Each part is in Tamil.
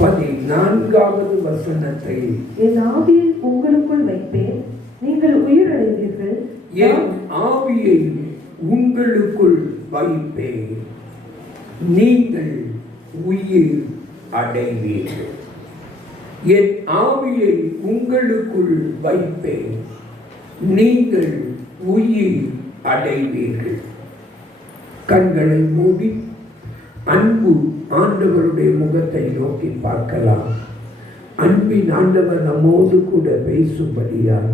14வது வசனத்தை, என் ஆவியை உங்களுக்குள் வைப்பேன், நீங்கள் உயிரடைவீர்கள். என் ஆவியை உங்களுக்குள் வைப்பேன், நீங்கள் உயிர் அடைவீர்கள். என் ஆவியை உங்களுக்குள் வைப்பேன், நீங்கள் உயிர் அடைவீர்கள். கண்களை மூடி அன்பு ஆண்டவருடைய முகத்தை நோக்கி பார்க்கலாம். அன்பின் ஆண்டவர் நம்மோடு கூட பேசும்படியார்,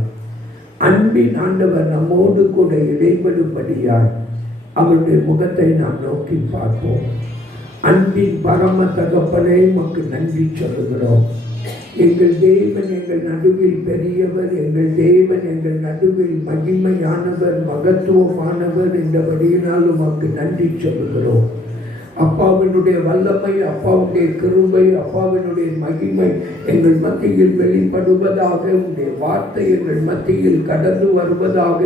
அன்பின் ஆண்டவர் நம்மோடு கூட இடைபடும்படியார் அவருடைய முகத்தை நாம் நோக்கி பார்ப்போம். அன்பின் பரம தகப்பனே, உமக்கு நன்றி சொல்லுகிறோம். எங்கள் தேவன் எங்கள் நடுவில் பெரியவர், எங்கள் தேவன் எங்கள் நடுவில் மகிமையானவர், மகத்துவமானவர் என்றபடியினால் உமக்கு நன்றி சொல்லுகிறோம். அப்பாவினுடைய வல்லமை, அப்பாவுடைய கிருபை, அப்பாவினுடைய மகிமை எங்கள் மத்தியில் வெளிப்படுவதாக, உடைய வார்த்தை எங்கள் மத்தியில் கடந்து வருவதாக,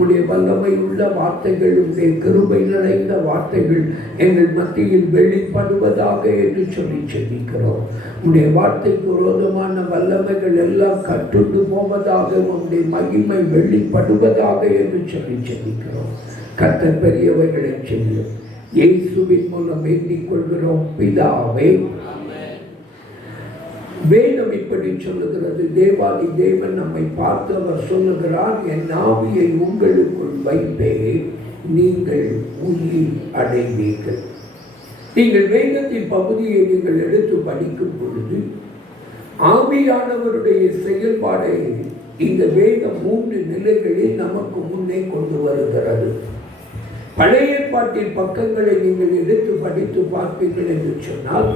உடைய வல்லமை உள்ள வார்த்தைகள், உடைய கிருபை நிறைந்த வார்த்தைகள் எங்கள் மத்தியில் வெளிப்படுவதாக என்று சொல்லி செபிக்கிறோம். உடைய வார்த்தைக்கு விரோதமான வல்லமைகள் எல்லாம் கட்டுண்டு போவதாக, உடைய மகிமை வெளிப்படுவதாக என்று சொல்லி செபிக்கிறோம். கர்த்தர் பெரியவைகளை செய்யும் இயேசுவின் மூலம் வேண்டிக் கொள்கிறோம் பிதாவே. வேதம் இப்படி சொல்லுகிறது. தேவாதி தேவன் நம்மை பார்த்து அவர் சொல்லுகிறார், என் ஆவியை உங்களுக்குள் வைப்பேன், நீங்கள் உயிர் அடைவீர்கள். நீங்கள் வேதத்தின் பகுதியை நீங்கள் எடுத்து படிக்கும் பொழுது ஆவியானவருடைய செயல்பாடை இந்த வேதம் 3 நிலைகளில் நமக்கு முன்னே கொண்டு வருகிறது. பழைய ஏற்பாட்டின் பக்கங்களை நீங்கள் எடுத்து படித்து பார்ப்பீர்கள் என்று சொன்னால்,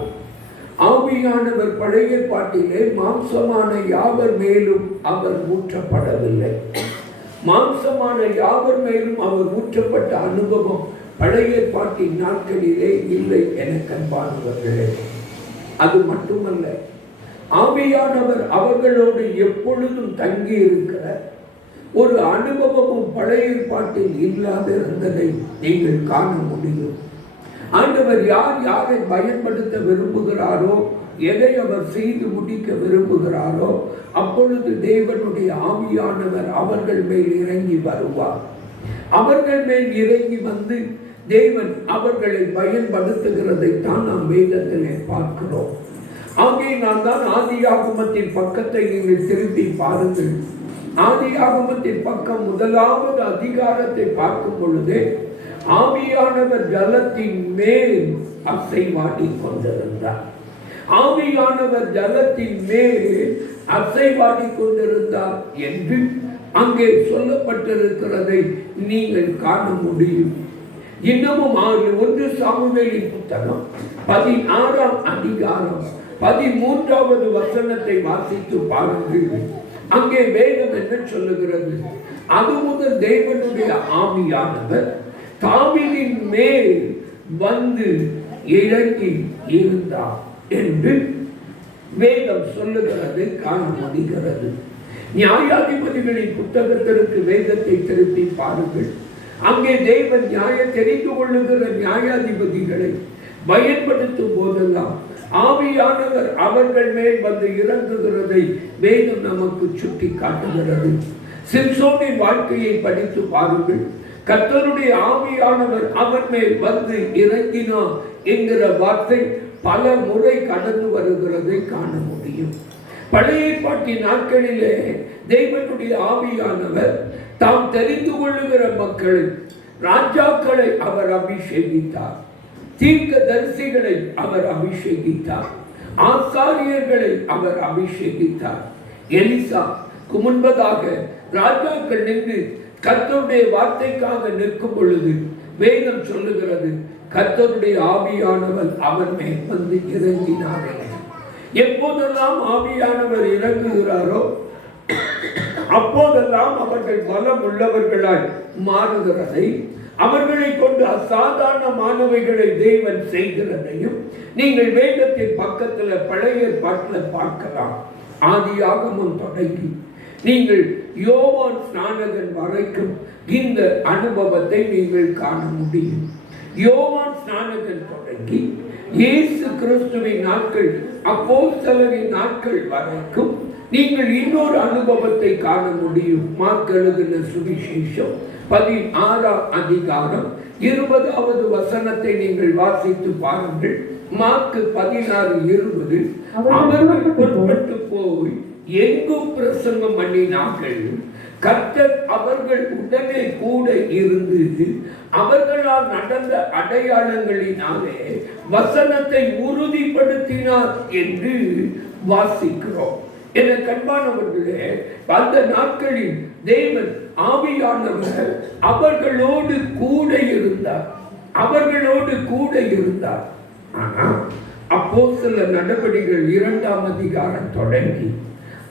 ஆவியானவர் பழைய ஏற்பாட்டிலே மாம்சமான யாவர் மேலும் அவர் ஊற்றப்படவில்லை. மாம்சமான யாவர் மேலும் அவர் ஊற்றப்பட்ட அனுபவம் பழைய ஏற்பாட்டின் நாட்களிலே இல்லை என கண்பானவர்களே. அது மட்டுமல்ல, ஆவியானவர் அவர்களோடு எப்பொழுதும் தங்கி இருக்கிற ஒரு அனுபவமும் பழைய ஏற்பாட்டில் இல்லாதிருந்ததை நீங்கள் காண முடியும். ஆண்டவர் யார் யாரை பயன்படுத்த விரும்புகிறாரோ, எதை அவர் செய்து முடிக்க விரும்புகிறாரோ, அப்பொழுது தேவனுடைய ஆவியானவர் அவர்கள் மேல் இறங்கி வருவார். அவர்கள் மேல் இறங்கி வந்து தேவன் அவர்களை பயன்படுத்துகிறதை தான் நாம் வேதத்திலே பார்க்கிறோம். ஆகையினால் தான் ஆதியாகமத்தின் பக்கத்தை நீங்கள் திருப்பி பாருங்கள். ஆதியாகமத்தின் பக்கம் 1வது அதிகாரத்தை பார்க்கும் பொழுது, ஆவியானவர் ஜலத்தின் மேல் அசைவாடி கொண்டிருந்தார். ஆவியானவர் ஜலத்தின் மேல் அசைவாடி கொண்டிருந்தார் என்று அங்கே சொல்லப்பட்டிருக்கிறதை நீங்கள் காண முடியும். இன்னமும் 1 சாமுவேலின் புத்தகம் 16ஆம் அதிகாரம் 13வது வசனத்தை வாசித்து பாருங்கள். அங்கே வேதம் என்ன சொல்லுகிறது? அது முதல் தேவனுடைய ஆவியானவர் தாவீதின் மேல் வந்து இறங்கி இருந்தார் என்று வேதம் சொல்லுகிறது, காண முடிகிறது. நியாயாதிபதிகளின் புத்தகத்திற்கு வேதத்தை திருப்பி பாருங்கள். அங்கே தேவன் தெரிந்து கொள்ளுகிற நியாயாதிபதிகளை பயன்படுத்தும் போதெல்லாம் ஆவியானவர் அவர்கள் மேல் வந்து இறங்குகிறதை வேதம் நமக்கு சுட்டி காட்டுகிறது. சிம்சோனின் வாழ்க்கையை படித்து பாருங்கள். கர்த்தருடைய ஆவியானவர் அவன் மேல் வந்து இறங்கினார் என்கிற வார்த்தை பல முறை கடந்து வருகிறதை காண முடியும். பழைய ஏற்பாட்டின் நாட்களிலே தேவனுடைய ஆவியானவர் தாம் தெரிந்து கொள்ளுகிற மக்களை, ராஜாக்களை அவர் அபிஷேகித்தார். தீர்க்கதரிசிகளை அவர் அபிஷேகித்தார். ஆசாரியர்களை அவர் அபிஷேகித்தார். எலிசாக்கு முன்பதாக ராஜாக்கள் நின்று கர்த்தருடைய வார்த்தைக்காக நிற்கும் பொழுது வேதம் சொல்லுகிறது, கர்த்தருடைய ஆவியானவர் அவன் மேல் வந்து இறங்கினார். எப்போதெல்லாம் ஆவியானவர் இறங்குகிறாரோ அப்போதெல்லாம் அவர்கள் பலம் உள்ளவர்களாய் மாறுகிறதை, அவர்களை கொண்டு அசாதாரணமானவைகளை தேவன் செய்கிறதையும் நீங்கள் வேதத்தின் பக்கத்தில் பழைய பாட்டில் பார்க்கலாம். ஆதியாகமம் தொடங்கி நீங்கள் யோவான் ஸ்நானகன் வரைக்கும் இந்த அனுபவத்தை நீங்கள் காண முடியும். யோவான் ஸ்நானகன் தொடங்கி இயேசு கிறிஸ்துவின் நாட்கள், அப்போஸ்தலரின் நாட்கள் வரைக்கும் நீங்கள் இன்னொரு அனுபவத்தை காண முடியும். மார்க் எழுதின சுவிசேஷம் 16ஆம் அதிகாரம் 20வது வசனத்தை நீங்கள் வாசித்து பாருங்கள். மார்க் 16:20. அவர்கள் புறப்பட்டு போய் எங்கும் பிரசங்கம் பண்ணினார்கள். கர்த்தர் அவர்கள் உடனே கூட இருந்து அவர்களால் நடந்த அடையாளங்களினாலே வசனத்தை உறுதிப்படுத்தினார் என்று வாசிக்கிறோம். என கண்பானவர்களே, அந்த நாட்களில் தேவன் ஆவியானவர் அவர்களோடு கூட இருந்தார், அவர்களோடு கூட இருந்தார். ஆனால் அப்போஸ்தலர் நடபடிகள் 2ஆம் அதிகாரம் தொடங்கி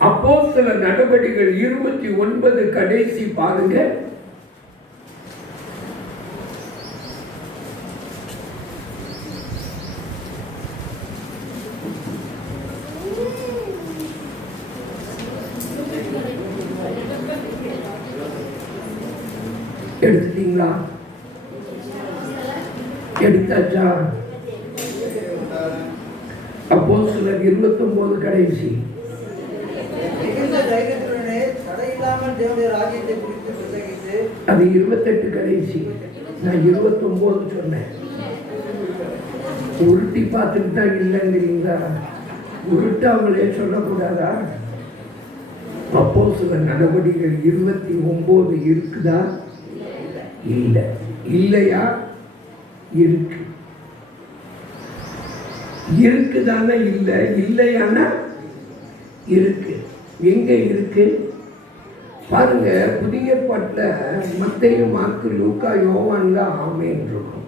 அப்போஸ்தலர் நடபடிகள் 29 கடைசி பாருங்க. எடுத்துட்டீங்களா? எடுத்தாச்சா? அப்போஸ்தலர் 29 கடைசி. அது 28 கடைசி. நான் 29 சொன்னேன். உருட்டி பார்த்துட்டு தான் இல்லைங்கிறீங்களா? உருட்டாமலே சொல்லக்கூடாதா? அப்போஸ்தலர் நடவடிக்கைகள் 29 இருக்குதா? இல்லை. இல்லையா? இருக்கு. இருக்குதானே? இல்லை. இல்லையானா இருக்கு. எங்க இருக்கு பாருங்க. புதிய ஏற்பாட்டில் மத்தேயு, மார்க்கு, லூக்கா, யோவான்ல ஆமென் இருக்கும்.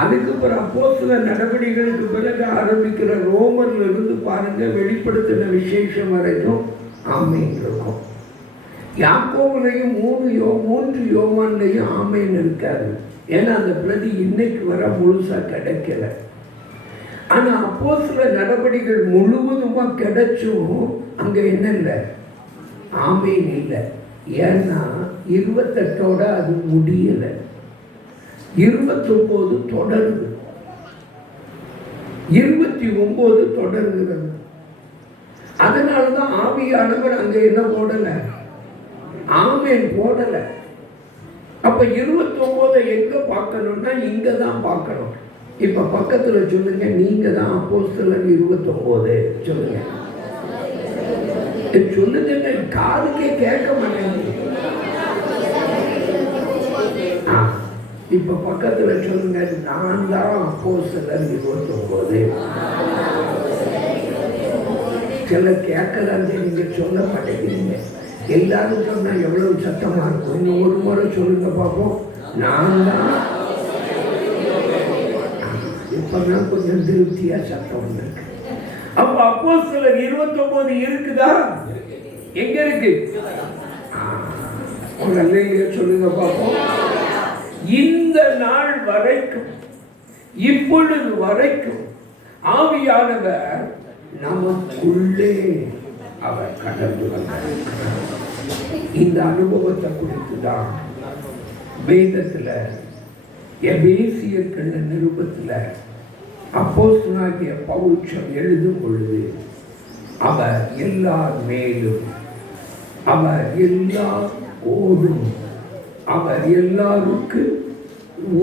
அதுக்கு பிறகு அப்போஸ்தலர் நடவடிக்கைகளுக்கு பிறகு ஆரம்பிக்கிற ரோமர்ல இருந்து பாருங்க, வெளிப்படுத்தின விசேஷம் வரைக்கும் ஆமென் இருக்கும். யாக்கோபுலையும் 3 யோவான்லையும் ஆமென் இருக்காது. ஏன்னா அந்த பிரதி இன்னைக்கு வர முழுசா கிடைக்கல. ஆனா அப்போஸ்தலர் நடவடிக்கைகள் முழுவதுமா கிடைச்சும் அங்க என்ன இல்லை? ஆமென் இல்லை. ஏன்னா 28ஓட அது முடியல. 29 தொடருது, 29 தொடர்கிறது. அதனாலதான் ஆவியானவர் அங்க என்ன போடல? ஆமென் போடல. அப்ப 29 எங்க பார்க்கணும்னா இங்க தான் பார்க்கணும். இப்ப பக்கத்துல சொல்லுங்க, நீங்க தான் அப்போஸ்தலர் 29 சொல்லுங்க. சொல்லுங்க, காதுக்கே கேட்க மாட்டேங்குது. இப்ப பக்கத்துல சொல்லுங்க, நான் தான் அப்போஸ்தலர் 29. சில கேட்கலாம், நீங்க சொல்ல மாட்டேங்கிறீங்க. எல்லாரும் சொன்னா எவ்வளவு சத்தமா இருக்கும். இன்னும் ஒரு முறை சொல்லுங்க பார்ப்போம். நான் தான். இப்பதான் கொஞ்சம் திருப்தியா சத்தம் வந்திருக்கு. அப்ப அப்போஸ்தலர் 29 இருக்குதா? எங்க இருக்கு? சொல்லுங்க பார்ப்போம். இந்த நாள் வரைக்கும், இப்பொழுது வரைக்கும் ஆவியானவர் நமக்குள்ளே அவர் கடந்து வந்தார். இந்த அனுபவத்தை குறித்து தான் வேதத்துல எபேசியர்கள் நிருபத்துல அப்போஸ்தலனாகிய பவுல் எழுதும் பொழுது, அவர் எல்லார் மேலும், அவர் எல்லாரோடும், அவர் எல்லாருக்கு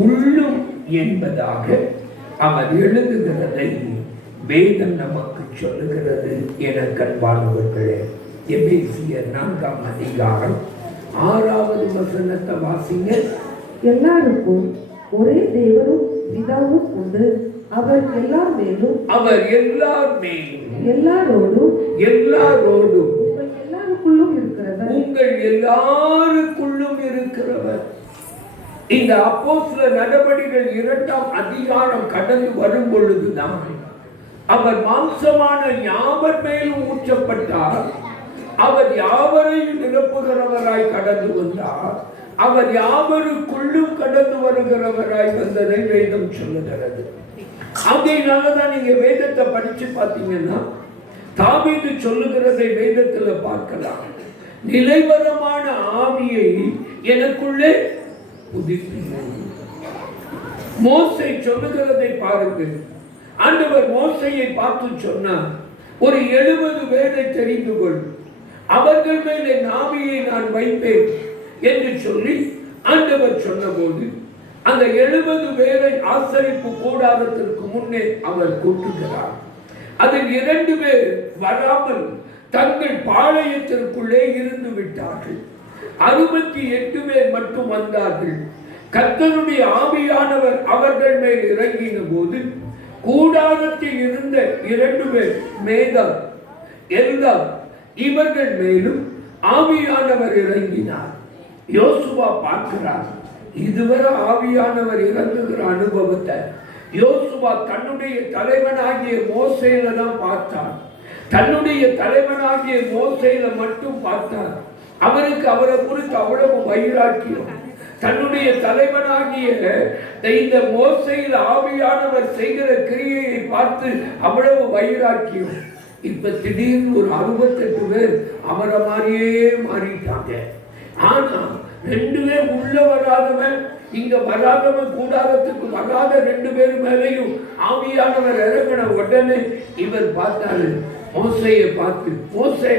உள்ளும் என்பதாக அவர் எழுதுகிறதை வேதம் நமக்கு சொல்லுகிறது. என கண்பானவர்களே, எபேசியர் 4ஆம் அதிகாரம் 6வது வசனத்தை வாசிங்க. எல்லாருக்கும் ஒரே தேவனும் பிதாவும் உண்டு. அவர் எல்லார் மேலும், அவர் எல்லார் மேலும், எல்லாரோடும், எல்லாரோடும், உங்கள் எல்லாருக்குள்ளும் இருக்கிறவர், உங்கள் எல்லாருக்குள்ளும் இருக்கிறவர். இந்த அப்போஸ்தலர் நடபடிகள் 2ஆம் அதிகாரம் கடந்து வரும் பொழுதுதான் அவர் மாம்சமான யாவர் மேலும் ஊற்றப்பட்டார். அவர் யாவரையும் நிரப்புகிறவராய் கடந்து வந்தார். அவர் யாவருக்குள்ளும் கடந்து வருகிறவராய் வந்ததை வேதம் சொல்லுகிறது. அதனாலதான் நீங்க வேதத்தை படிச்சு பார்த்தீங்கன்னா தாவீது சொல்லுகிறதை வேதத்துல பார்க்கலாம். நிலைவரமான ஆவியை எனக்குள்ளே புதுப்பியும். மோசே சொல்லுகிறதை பாருங்கள். ஆண்டவர் மோசையை பார்த்து சொன்னார், ஒரு 70 பேரை தெரிந்து கொள், அவர்கள் மேலே ஆவியை நான் வைப்பேன் என்று சொல்லி ஆண்டவர் சொன்னபோது அந்த 70 பேரை ஆசரிப்பு கூடாரத்திற்கு முன்னே அவர் கூட்டுகிறார். அதில் 2 பேர் வராமல் தங்கள் பாளையத்திற்குள்ளே இருந்து விட்டார்கள். 68 பேர் மட்டும் வந்தார்கள். கர்த்தருடைய ஆவியானவர் அவர்கள் மேல் இறங்கின போது கூடாரத்தில் இருந்த 2 பேர் மேதா எல்தா இவர்கள் மேலும் ஆவியானவர் இறங்கினார். யோசுவா பார்க்கிறார், இதுவரை ஆவியானவர் இறங்குகிற அனுபவத்தை யோசுவா தன்னுடைய தலைவனாகிய மோசேல தான் பார்த்தார். தன்னுடைய தலைவனாகிய மோசேல மட்டும் பார்த்தார். அவருக்கு அவரை குறித்து அவ்வளவு வைராக்கியம். தன்னுடைய தலைவனாகிய இந்த மோசேல ஆவியானவர் செய்கிற கிரியையை பார்த்து அவ்வளவு வைராக்கியம். இப்ப திடீர்னு ஒரு 68 பேர் அவரை மாதிரியே மாறிட்டாங்க. ஆனா 2 பேர் உள்ள வராதவன், இங்க வராதவன், கூடாரத்துக்கு வராத 2 பேர் மேலையும் ஆவியானவர் இறங்கின உடனே இவர் பார்த்தாரு, மோசையை பார்த்து, மோசே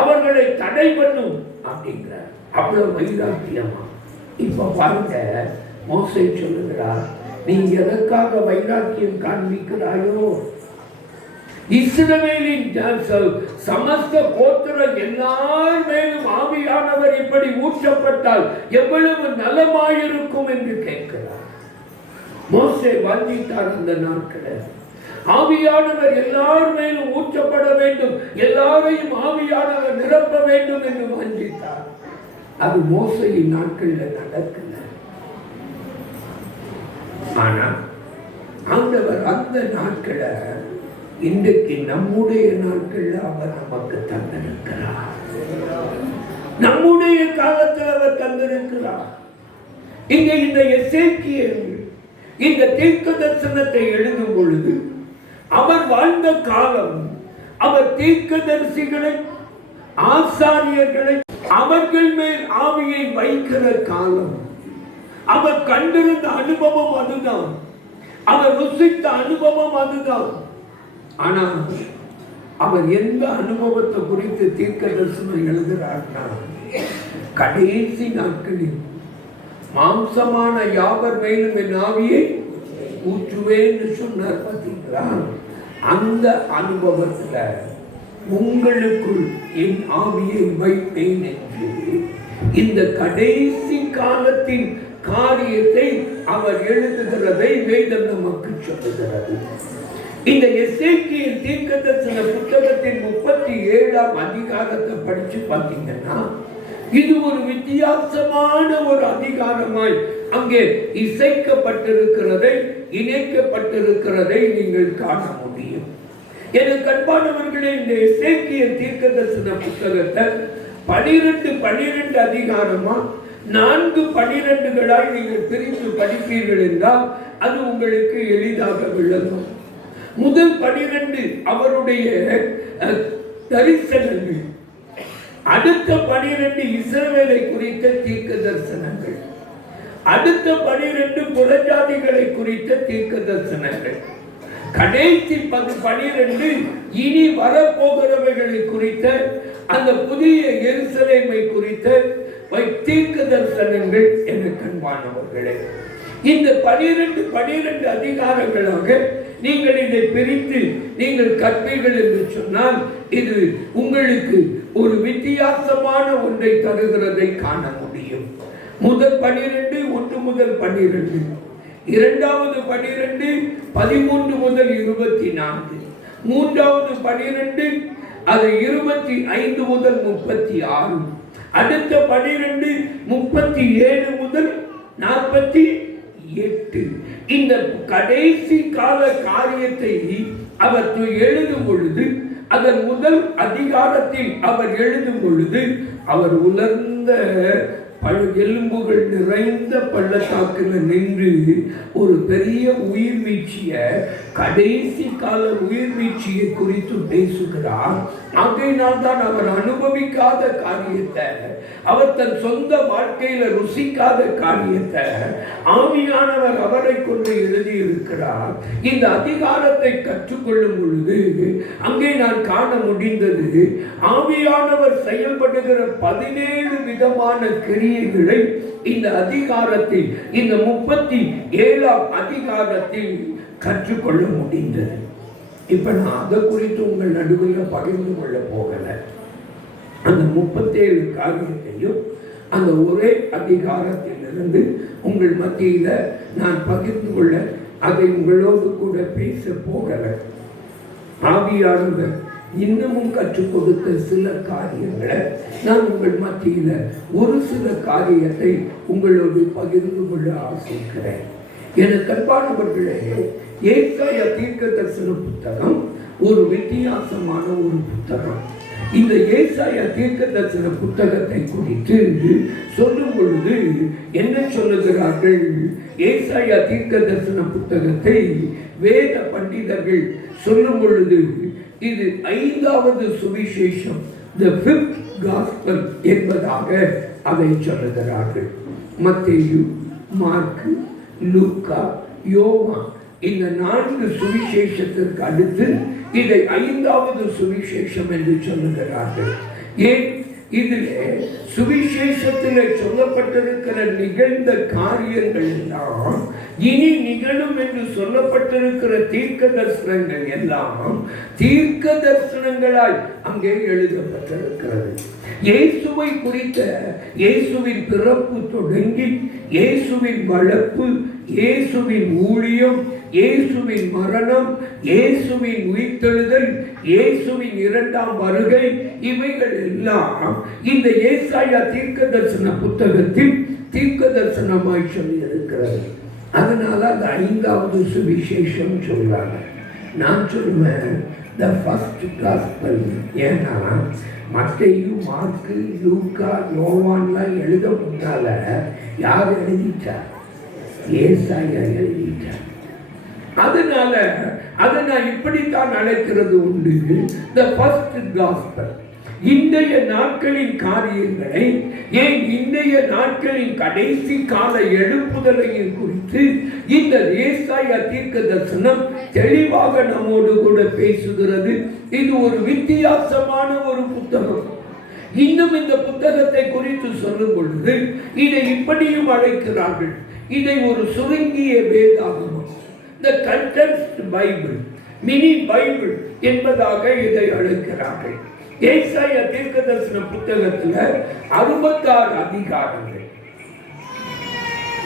அவர்களை தடை பண்ணும் அப்படிங்கிறார். அவ்வளவு வைராக்கியமா. இப்ப பாருங்க, மோசே சொல்லுகிறார், நீ எதற்காக வைராக்கியம் காண்பிக்கிறாயோ? இஸ்ரவேலின் சமஸ்த கோத்திரம் எல்லார் மேலும் ஆவியானவர் இப்படி ஊற்றப்பட்டால் எவ்வளவு நலமாயிருக்கும் என்று கேட்கிறார். மோசே வாஞ்சித்தார் அந்த நாட்களில் ஆவியானவர் எல்லார் மேலும் ஊற்றப்பட வேண்டும், எல்லாரையும் ஆவியானவர் நிரப்ப வேண்டும் என்று வாஞ்சித்தார். அது மோசையின் நாட்களில் நடக்கல. ஆனா ஆண்டவர் அந்த நாட்களை இன்றைக்கு நம்முடைய நாட்கள்ல அவர் நமக்கு தந்திருக்கிறார். நம்முடைய காலத்தில் அவர் தந்திருக்கிறார். இங்க இந்த எசேக்கியேல் இந்த தீர்க்க தரிசனத்தை எழுதும் பொழுது அவர் வாழ்ந்த காலம், அவர் தீர்க்கதரிசிகளை, ஆசாரியர்களை அவர்கள் மேல் ஆவியை வைக்கிற காலம். அவர் கண்டிருந்த அனுபவம் அதுதான், அவர் ருசித்த அனுபவம் அதுதான். ஆனால் அவர் எந்த அனுபவத்தை குறித்து தீர்க்க தரிசனம் எழுதுகிறார்னா, கடைசி நாட்களில் மாம்சமான யாவர் மேலும் என் ஆவியை ஊற்றுவேன்னு சொன்னார். பார்த்தீங்களா? அந்த அனுபவத்துல உங்களுக்குள் என் ஆவியை வைப்பேன் என்று இந்த கடைசி காலத்தின் காரியத்தை அவர் எழுதுகிறதை வேதம் நமக்கு சொல்லுகிறது. இந்த எசேக்கியேல் தீர்க்கதரிசன புத்தகத்தின் 37ஆம் அதிகாரத்தை படிச்சு பார்த்தீங்கன்னா, இது ஒரு வித்தியாசமான ஒரு அதிகாரமாய் அங்கே இசைக்கப்பட்டிருக்கிறதை, இணைக்கப்பட்டிருக்கிறதை நீங்கள் காண முடியும். எனக்கு அன்பானவர்களே, இந்த எசேக்கியேல் தீர்க்கதரிசன புத்தகத்தை 12 அதிகாரமா 4 12களாய் நீங்கள் பிரித்து படிப்பீர்கள் என்றால் அது உங்களுக்கு எளிதாக விளங்கும். முதல் 12 அவருடைய தரிசனங்கள், அடுத்த 12 இஸ்ரவேலை குறித்த தீர்க்க தரிசனங்கள், அடுத்த 12 புறஜாதிகளை குறித்த தீர்க்க தரிசனங்கள், கடைசி 12 இனி வரப்போகிறவைகளை குறித்த அந்த புதிய எருசலேமை குறித்த தீர்க்க தரிசனங்கள். என கண்பானவர்களே, இந்த 12 அதிகாரங்களாக நீங்கள் இதை பிரித்து நீங்கள் கற்பீர்கள் என்று சொன்னால் இது உங்களுக்கு ஒரு வித்தியாசமான ஒன்றை தருகிறதை காண முடியும். முதல் 12 1 முதல் 12, இரண்டாவது 12 13 முதல் 24, மூன்றாவது 12 அது 25 முதல் 36, அடுத்த 12 37 முதல் 48. இந்த கடைசி கால காரியத்தை அவர் எழுதும் பொழுது, அதன் முதல் அதிகாரத்தில் அவர் எழுதும் பொழுது அவர் உலர்ந்த எலும்புகள் நிறைந்த பள்ளத்தாக்கில் நின்று ஒரு பெரிய உயிர்மீட்சிய, கடைசி கால உயிர்மீட்சியை குறித்து பேசுகிறார். ஆகையினால் தான் அவர் அனுபவிக்காத காரியத்தை, அவர் தன் சொந்த வாழ்க்கையில ருசிக்காத காரியத்தை ஆவியானவர் அவரை கொண்டு எழுதியிருக்கிறார். இந்த அதிகாரத்தை கற்றுக்கொள்ளும் பொழுது அங்கே நான் காண முடிந்தது, ஆவியானவர் செயல்படுகிற 17 விதமான கிரியைகளை இந்த அதிகாரத்தில், இந்த 37ஆம் அதிகாரத்தில் கற்றுக்கொள்ள முடிந்தது. இப்ப நான் அதை குறித்து உங்கள் நடுவில் பகிர்ந்து கொள்ள போகல. அந்த 37 காரியத்தையும் அந்த ஒரே அதிகாரத்திலிருந்து உங்கள் மத்தியில நான் பகிர்ந்து கொள்ள, அதை உங்களோடு கூட பேச போகல. ஆவியானவர் இன்னமும் கற்றுக் கொடுத்த சில காரியங்களை நான் உங்கள் மத்தியில ஒரு சில காரியத்தை உங்களோடு பகிர்ந்து கொள்ள ஆசைக்கிறேன். எனக்கு அன்பானவர்களே, ஏசாயா தீர்க்கதரிசன புத்தகம் ஒரு வித்தியாசமான ஒரு புத்தகம். இந்த ஏசாயா தீர்க்கதரிசன புத்தகத்தை குறித்து சொல்லும் பொழுது என்ன சொல்லுகிறார்கள்? ஏசாயா தீர்க்கதரிசன புத்தகத்தை வேத பண்டிதர்கள் சொல்லும் பொழுது இது 5வது சுவிசேஷம், the 5th gospel என்பதாக அதை சொல்லுகிறார்கள். மத்தேயு, மார்க்கு, லூக்கா, யோவான் இந்த 4 சுவிசேஷத்திற்கு அடுத்து இதை 5வது சுவிசேஷம் என்று சொல்லுகிறார்கள். ஏன்? இதிலே சுவிசேஷத்திலே சொல்லப்பட்டிருக்கிற நிகழ்ந்த காரியங்கள் எல்லாம், இனி நிகழும் என்று சொல்லப்பட்டிருக்கிற தீர்க்க தரிசனங்கள் எல்லாம் தீர்க்க தரிசனங்களாய் அங்கே எழுதப்பட்டிருக்கிறது. இயேசுவை குறித்த, இயேசுவின் பிறப்பு தொடங்கி இயேசுவின் வளர்ப்பு, இயேசுவின் ஊழியம், இயேசுவின் மரணம், இயேசுவின் உயிர்த்தெழுதல், இயேசுவின் 2ஆம் வருகை, இவைகள் எல்லாம் இந்த ஏசாயா தீர்க்க தரிசன புத்தகத்தில் தீர்க்க தரிசனமாய் சொல்லி இருக்கிறது. அதனால அது 5வது சுவிசேஷம் சொல்றாங்க. நான் சொல்லுவேன் the first gospel. ஏன்னா மத்தேயு, மார்க்கு, லூக்கா, யோவான்லாம் எழுத முன்னால யார் எழுதிட்டா? ஏசாயா எழுதிட்டார். அதனால அதை நான் இப்படித்தான் அழைக்கிறது உண்டு, the first gospel. இன்றைய நாட்களின் காரியங்களை, ஏன் இன்றைய நாட்களின் கடைசி கால எழுப்புதலையும் குறித்து இந்த ஏசாயா தீர்க்க தரிசனம் தெளிவாக நம்மோடு கூட பேசுகிறது. இது ஒரு வித்தியாசமான ஒரு புத்தகம். இன்னும் இந்த புத்தகத்தை குறித்து சொல்லும் பொழுது இதை இப்படியும் அழைக்கிறார்கள், இதை ஒரு சுருங்கிய வேதாகமம், the condensed Bible, mini Bible என்பதாக இதை அழைக்கிறார்கள். ஏசாயா தீர்க்கதரிசன புத்தகத்துல 66 அதிகாரங்கள்,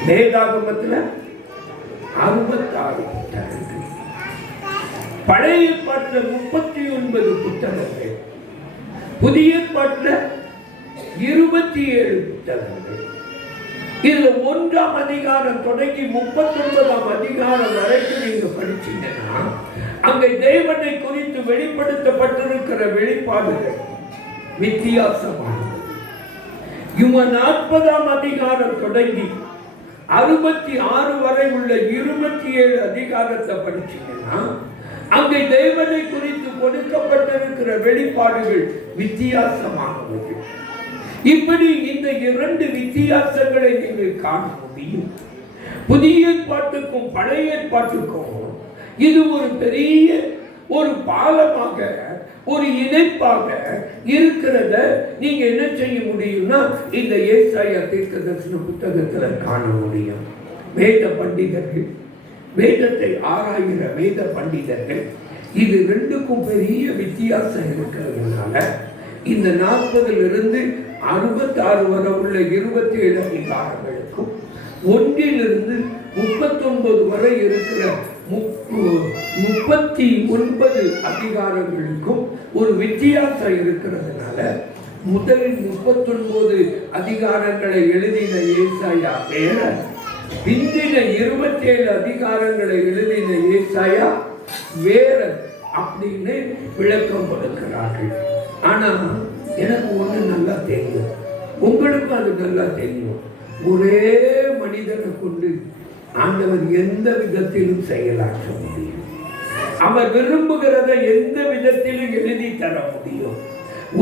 வேதாகமத்துல 66 புத்தகங்கள், பழைய ஏற்பாட்டுல 39 புத்தகங்கள், புதிய ஏற்பாட்டுல 27 புத்தகங்கள். இதுல 1ஆம் அதிகாரம் தொடங்கி 39ஆம் அதிகாரம் வரைக்கும் நீங்க படிச்சீங்கன்னா அங்க தேவனை குறித்து வெளிப்படுத்தப்பட்டிருக்கிற வெளிப்பாடுகள் வித்தியாசமானது. இவங்க 40ஆம் அதிகாரம் தொடங்கி 66 வரை உள்ள 27 அதிகாரத்தை படிச்சீங்கன்னா அங்கே தேவனை குறித்து கொடுக்கப்பட்டிருக்கிற வெளிப்பாடுகள் வித்தியாசமானது. இப்படி இந்த 2 வித்தியாசங்களை நீங்கள் காண முடியும். புதிய ஏற்பாட்டுக்கும் பழைய ஏற்பாட்டுக்கும் இது ஒரு பெரிய ஒரு பாலமாக, ஒரு இணைப்பாக இருக்கிறத நீங்க என்ன செய்ய முடியும்னா இந்த ஏசாயா தீர்க்கதரிசன புத்தகத்துல காண முடியும். வேத பண்டிதர்கள், வேதத்தை ஆராய்கிற வேத பண்டிதர்கள் இது 2க்கும் பெரிய வித்தியாசம் இருக்கிறதுனால இந்த 40லிருந்து 66 வரை உள்ள 27 அதிகாரங்களுக்கும் 1லிருந்து 39 வரை இருக்கிற 39 அதிகாரங்களுக்கும் ஒரு வித்தியாசம் இருக்கிறதுனால முதல் 39 அதிகாரங்களை எழுதின ஏசாயா வேற, பிந்தின 27 அதிகாரங்களை எழுதின ஏசாயா வேற அப்படின்னு விளக்கம் கொடுக்கிறார்கள். ஆனா எனக்கு ஒண்ணு நல்லா தெரியும், உங்களுக்கும் அது நல்லா தெரியும். ஒரே மனிதனை கொண்டு ஆண்டவர் எந்த விதத்திலும் செயலாற்ற முடியும். அவர் விரும்புகிறத எந்த விதத்திலும் எழுதி தர முடியும்.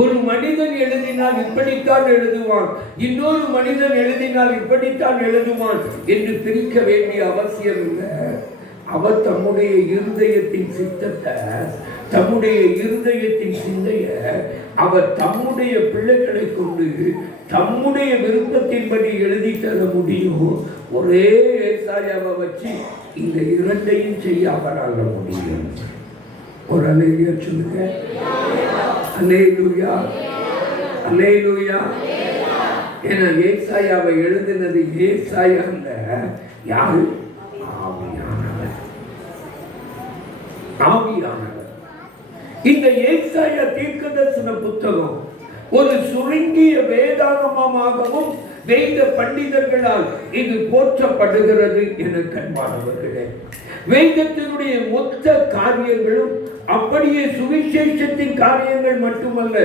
ஒரு மனிதன் எழுதினால் இப்படித்தான் எழுதுவான், இன்னொரு மனிதன் எழுதினால் இப்படித்தான் எழுதுவான் என்று பிரிக்க வேண்டிய அவசியம் இல்லை. அவர் தம்முடைய இருதயத்தின் சித்தத்தை, தம்முடைய இருதயத்தின் சிந்தைய அவர் தம்முடைய பிள்ளைகளை கொண்டு தம்முடைய விருப்பத்தின்படி எழுதி தர முடியும். ஒரே ஏசாயாவை வச்சு இந்த இரண்டையும் செய்ய அவரால் முடியும். ஒரு அல்லேலூயா சொல்லுங்க. அல்லேலூயா, அல்லேலூயா. ஏன்னா ஏசாயாவை எழுதினது ஏசாயா இல்ல, யாரு? ஆவியானவர். ஆவியானவர். இந்த ஏசாயா தீர்க்கதரிசன புத்தகம் ஒரு சுருங்கிய வேதாகமமாகவும் வேத பண்டிதர்களால் இது போற்றப்படுகிறது என கண்பானவர்களே. வேதத்தினுடைய மொத்த காரியங்களும் அப்படியே சுவிசேஷத்தின் காரியங்கள் மட்டுமல்ல,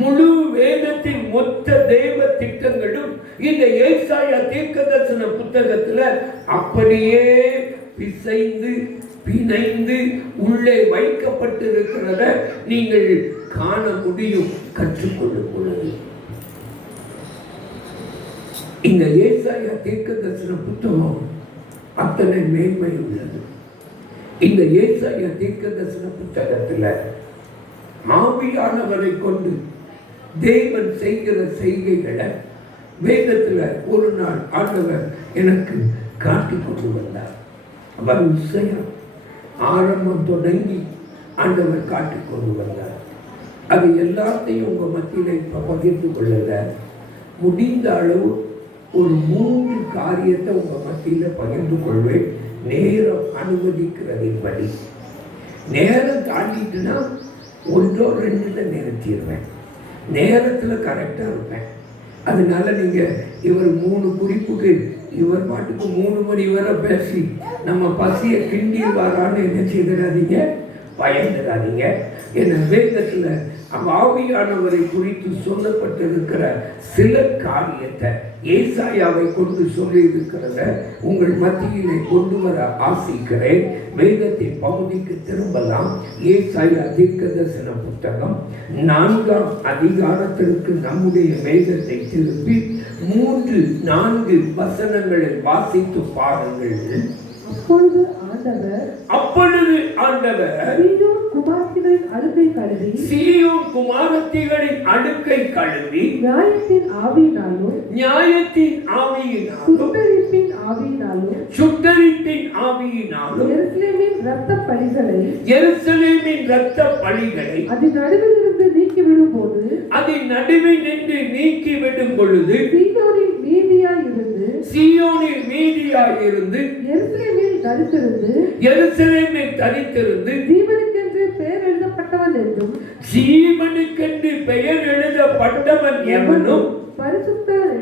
முழு வேதத்தின் மொத்த தேவ திட்டங்களும் இந்த ஏசாயா தீர்க்கதரிசன புத்தகத்துல அப்படியே பிசைந்து பிணைந்து உள்ளே வைக்கப்பட்டிருக்கிறத நீங்கள் காண முடியும், கற்றுக்கொள்ளும் பொழுது. இந்த ஏசாயா தீர்க்கதரிசன புத்தகம் அத்தனை மேன்மை உள்ளது. இந்த ஏசாயா தீர்க்கதரிசன புத்தகத்துல ஆவியானவரை கொண்டு தேவன் செய்கிற செய்கைகளை வேதத்துல ஒரு நாள் ஆண்டவர் எனக்கு காட்டிக் கொண்டு வந்தார். அவர் விஷயம் ஆரம்பம் தொடங்கி ஆண்டவர் காட்டிக் கொண்டு வந்தார். அது எல்லாத்தையும் உங்க மத்தியில இப்ப பகிர்ந்து கொள்ளல. முடிந்த அளவு ஒரு 3 காரியத்தை உங்க மத்தியில பகிர்ந்து கொள்வேன், நேரம் அனுமதிக்கிறதின்படி. நேரம் தாண்டிட்டுனா 1 or 2 நிறுத்திடுவேன். நேரத்துல கரெக்டா இருப்பேன். அதனால நீங்க இவர் 3 குறிப்புக்கு இவர் பாட்டுக்கு 3 மணி வரை பேசி நம்ம பசியை கிண்டி வரான்னு என்ன செய்திடாதீங்க, பயந்துடாதீங்க. என வேதத்துல ஆவியானவரை குறித்து சொல்லப்பட்டிருக்கிற சில காரியத்தை ஏசாயாவை கொண்டு சொல்லி இருக்கிறத உங்கள் மத்தியிலே கொண்டு வர ஆசிக்கிறேன். வேதத்தின் பகுதிக்கு திரும்பலாம். ஏசாயா தீர்க்கதரிசன புத்தகம் 4ஆம் அதிகாரத்திற்கு நம்முடைய வேதத்தை திருப்பி 3-4 வசனங்களை வாசித்து பாருங்கள். அப்பொழுது ஆண்டவர் சீயோன் குமாரத்திகளின் அடுக்கை கழுவி நியாயத்தின் ஆவியினாலும் சுட்டரிப்பின் ஆவியினாலும் எருசலேமின் இரத்த பழிகளை அதன் நடுவில் நின்று நீக்கிவிடும் பொழுது சீயோனில் மீதியாயிருந்து எருசலேமில் தரித்திருந்து ஜீவனுக்கென்று பெயர் எழுதப்பட்டவன் எவனும் பரிசுத்தன்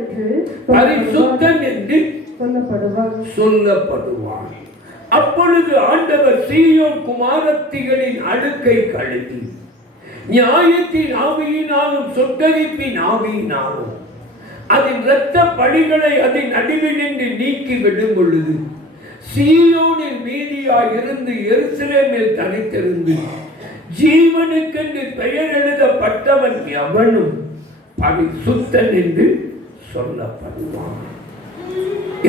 என்று சொல்லப்படுவான். அப்பொழுது ஆண்டவர் சீயோன் குமாரத்திகளின் அடுக்கை கழுவி நியாயத்தின் ஆவியினாலும் சுட்டரிப்பின் ஆவியினாலும் அதன் இரத்த பழிகளை அதன் நடுவில் நின்று நீக்கி விடும் பொழுது சீயோனில் மீதியாயிருந்து எருசலேமில் தனித்திருந்து ஜீவனுக்கென்று பெயர் எழுதப்பட்டவன் எவனும் பரிசுத்தன் என்று சொல்லப்படுவான்.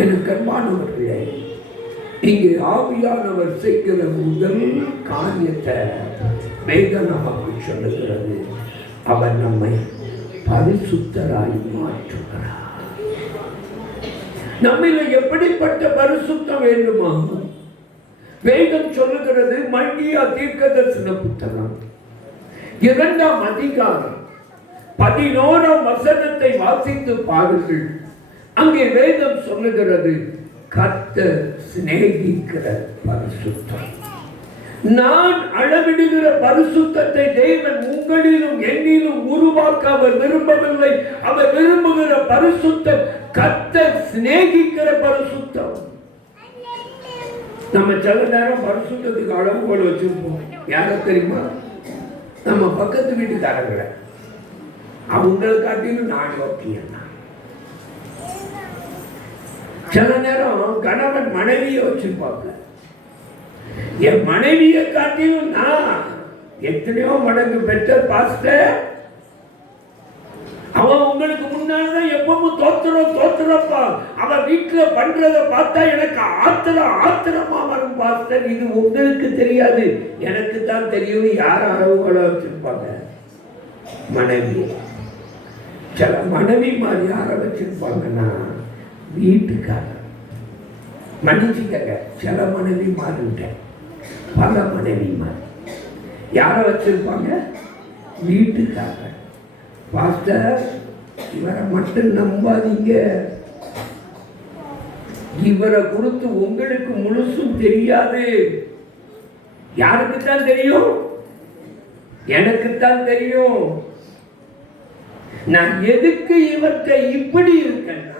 எனக்கு அன்பானவர்களே, இங்கே ஆவியானவர் செய்கிற முதல் காரியத்தை வேதம் நமக்கு சொல்லுகிறது. அவர் நம்மை பரிசுத்தராய் மாற்றுகிறார். நம்மில எப்படிப்பட்ட பரிசுத்தம் வேண்டுமா? வேதம் சொல்லுகிறது. மல்கியா தீர்க்கதரிசன புத்தகம் 2ஆம் அதிகாரம் 11ஆம் வசனத்தை வாசித்து பாருங்கள். அங்கே வேதம் சொல்லுகிறது, கர்த்தர் சிநேகிக்கிற பரிசுத்தம். நான் அளவிடுகிற பரிசுத்தத்தை தேவன் உங்களிலும் என்னிலும் உருவாக்க அவர் விரும்பவில்லை. அவர் விரும்புகிற பரிசுத்தம் கர்த்தர் சிநேகிக்கிற பரிசுத்தம். நம்ம சில நேரம் பரிசுத்தத்துக்கு அளவுகோல் வச்சிருப்போம். யார தெரியுமா? நம்ம பக்கத்து வீட்டுக்காரங்களை. அவங்களை காட்டிலும் நான் ஓகேன்னா சில நேரம் கணவன் மனைவியை வச்சிருப்பாங்க. என் மனைவியை காட்டியும் நான் எத்தனையோ மடங்கு பெற்ற பாஸ்டர், அவன் உங்களுக்கு முன்னால்தான் எப்பவும் தோத்துறப்பா. அவன் வீட்டுல பண்றத பார்த்தா எனக்கு ஆத்திரமா வரும் பாஸ்டர். இது உங்களுக்கு தெரியாது, எனக்கு தான் தெரியும். யார் அளவுகளை வச்சிருப்பாங்க? மனைவி. சில மனைவி மாதிரி யார வச்சிருப்பாங்கன்னா வீட்டுக்காரர். மன்னிச்சுக்கங்க, சில மனைவி மாறுங்க, பல மனைவி மாறி யார வச்சிருப்பாங்க? வீட்டுக்காரர். பாஸ்டர், இவரை மட்டும் நம்பாதீங்க, இவரை குறித்து உங்களுக்கு முழுசும் தெரியாது. யாருக்குத்தான் தெரியும்? எனக்குத்தான் தெரியும். நான் எதுக்கு இவர்கிட்ட இப்படி இருக்கேன்னா,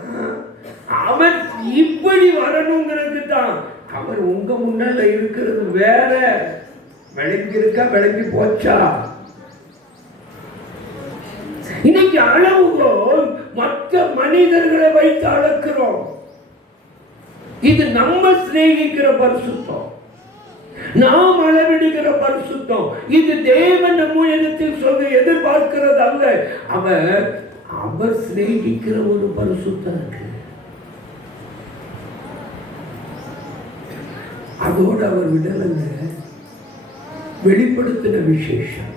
அவர் இப்படி வரணுங்கிறது தான். அவர் உங்க முன்னால இருக்கிறது வேற. விளங்கி இருக்கா? விளங்கி போச்சா? இன்னைக்கு அளவுகோல் மற்ற மனிதர்களை வைத்து அளக்கிறோம். இது நம்ம சிநேகிக்கிற பரிசுத்தம், நாம் அளவிடுகிற பரிசுத்தம். இது தேவன் நம்ம இடத்தில் சொல்ல எதிர்பார்க்கிறது அல்ல. அவர் சிநேகிக்கிற ஒரு பரிசுத்தம் இருக்கு. அதோடு அவர் விடலங்க. வெளிப்படுத்தின விசேஷம்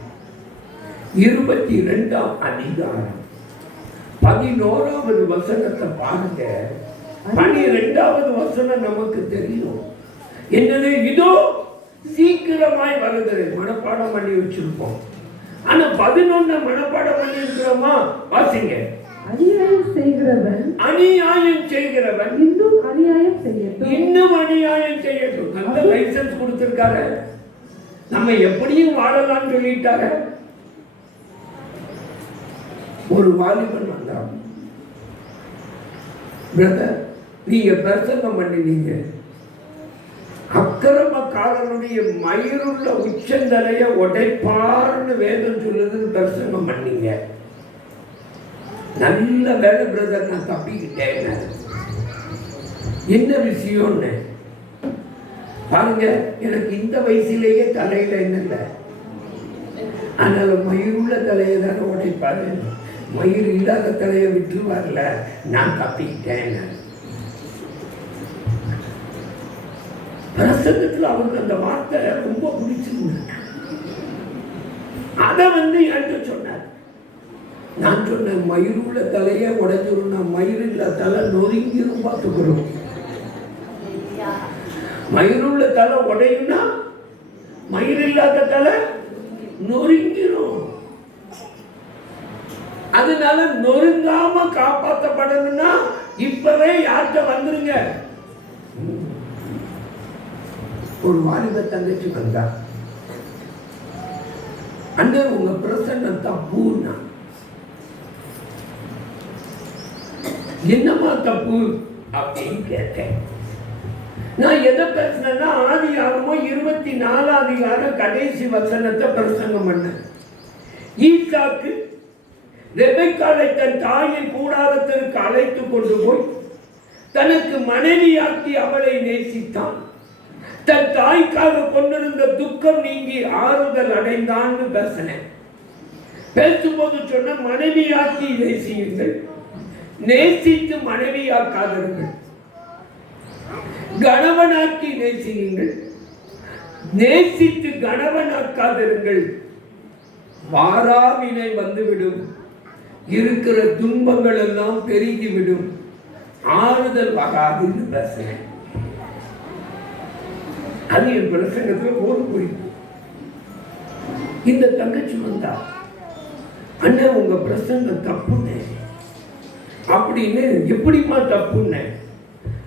22ஆம் அதிகாரம் 11வது வசனத்தை பாருங்க. 12வது வசனம் நமக்கு தெரியும். என்னது? இதோ சீக்கிரமாய் வருகிறது. மனப்பாடம் பண்ணி வச்சிருப்போம். ஆனா 11 மனப்பாடம் பண்ணி இருக்கிறோமா? வாசிங்க. அநியாயம் செய்கிறவன் இன்னும் அநியாயம் செய்யட்டும். நல்ல லைசன்ஸ் கொடுத்திருக்காரு. நம்ம எப்படியும் வாழலாம் சொல்லிட்டாரு. ஒரு வாலிபன் வந்தான். பிரதர், நீங்க பிரசங்கம் பண்ணினீங்க, அக்கிரமக்காரனுடைய மயிருள்ள உச்சந்தலைய உடைப்பார்னு வேதம் சொல்லுதுன்னு பிரசங்கம் பண்ணீங்க. நல்ல வேலை பிரதர், நான் தப்பிக்கிட்டேன். என்ன விஷயம்னு பாருங்க. எனக்கு இந்த வயசுலேயே தலையில என்ன இல்லை, அதனால மயிருள்ள தலையை தானே உடைப்பாரு, மயிர் இல்லாத தலையை விட்டு வரல, நான் தப்பிக்கிட்டேன். பிரசங்கத்தில் அவருக்கு அந்த வார்த்தை ரொம்ப பிடிச்சிருந்தது. அதை என்கிட்ட சொன்னார். நான் சொன்னேன், மயிருள்ள தலையை உடைஞ்சிரும், நான் மயிர் இல்ல தலை நொறுங்கிரும், பார்த்துக்கிறோம். மயிருள்ள தலை உடையும்னா மயிர் இல்லாத தலை நொறுங்கிரும். அதனால நொறுங்காம காப்பாற்றப்படணும்னா இப்பவே யார்கிட்ட வந்துருங்க. ஒரு வாலிப தங்கச்சி வந்தா, அண்ணே உங்க பிரசன்னம் தப்புன்னா. என்னமா தப்பு அப்படின்னு கேட்டேன். நான் எதை பேசினேன்னா, ஆதியாகமம் 24 அதிகாரம் கடைசி வசனத்தை பிரசங்கம் பண்ணேன். ஈசாக்கு ரெபெக்காளை தன் தாயின் கூடாரத்திற்கு அழைத்து கொண்டு போய் தனக்கு மனைவியாக்கி அவளை நேசித்தான். தன் தாய்க்காக கொண்டிருந்த துக்கம் நீங்கி ஆறுதல் அடைந்தான்னு பேசினேன். பேசும்போது சொன்ன, மனைவியாக்கி நேசியுங்கள், நேசித்து மனைவியாக்காதீர்கள். கணவனாக்கி நேசியுங்கள், நேசித்து கணவனாக்காதிருங்கள். வாராவினை வந்துவிடும், இருக்கிற துன்பங்கள் எல்லாம் பெருகிவிடும், ஆறுதல் வராதுன்னு பேசுறேன். அது என் பிரசங்கத்துல ஒரு குறிப்பு. இந்த தங்கச்சி வந்தா, அண்ணன் உங்க பிரசங்கம் தப்புன்னு அப்படின்னு. எப்படிமா தப்புன்னு?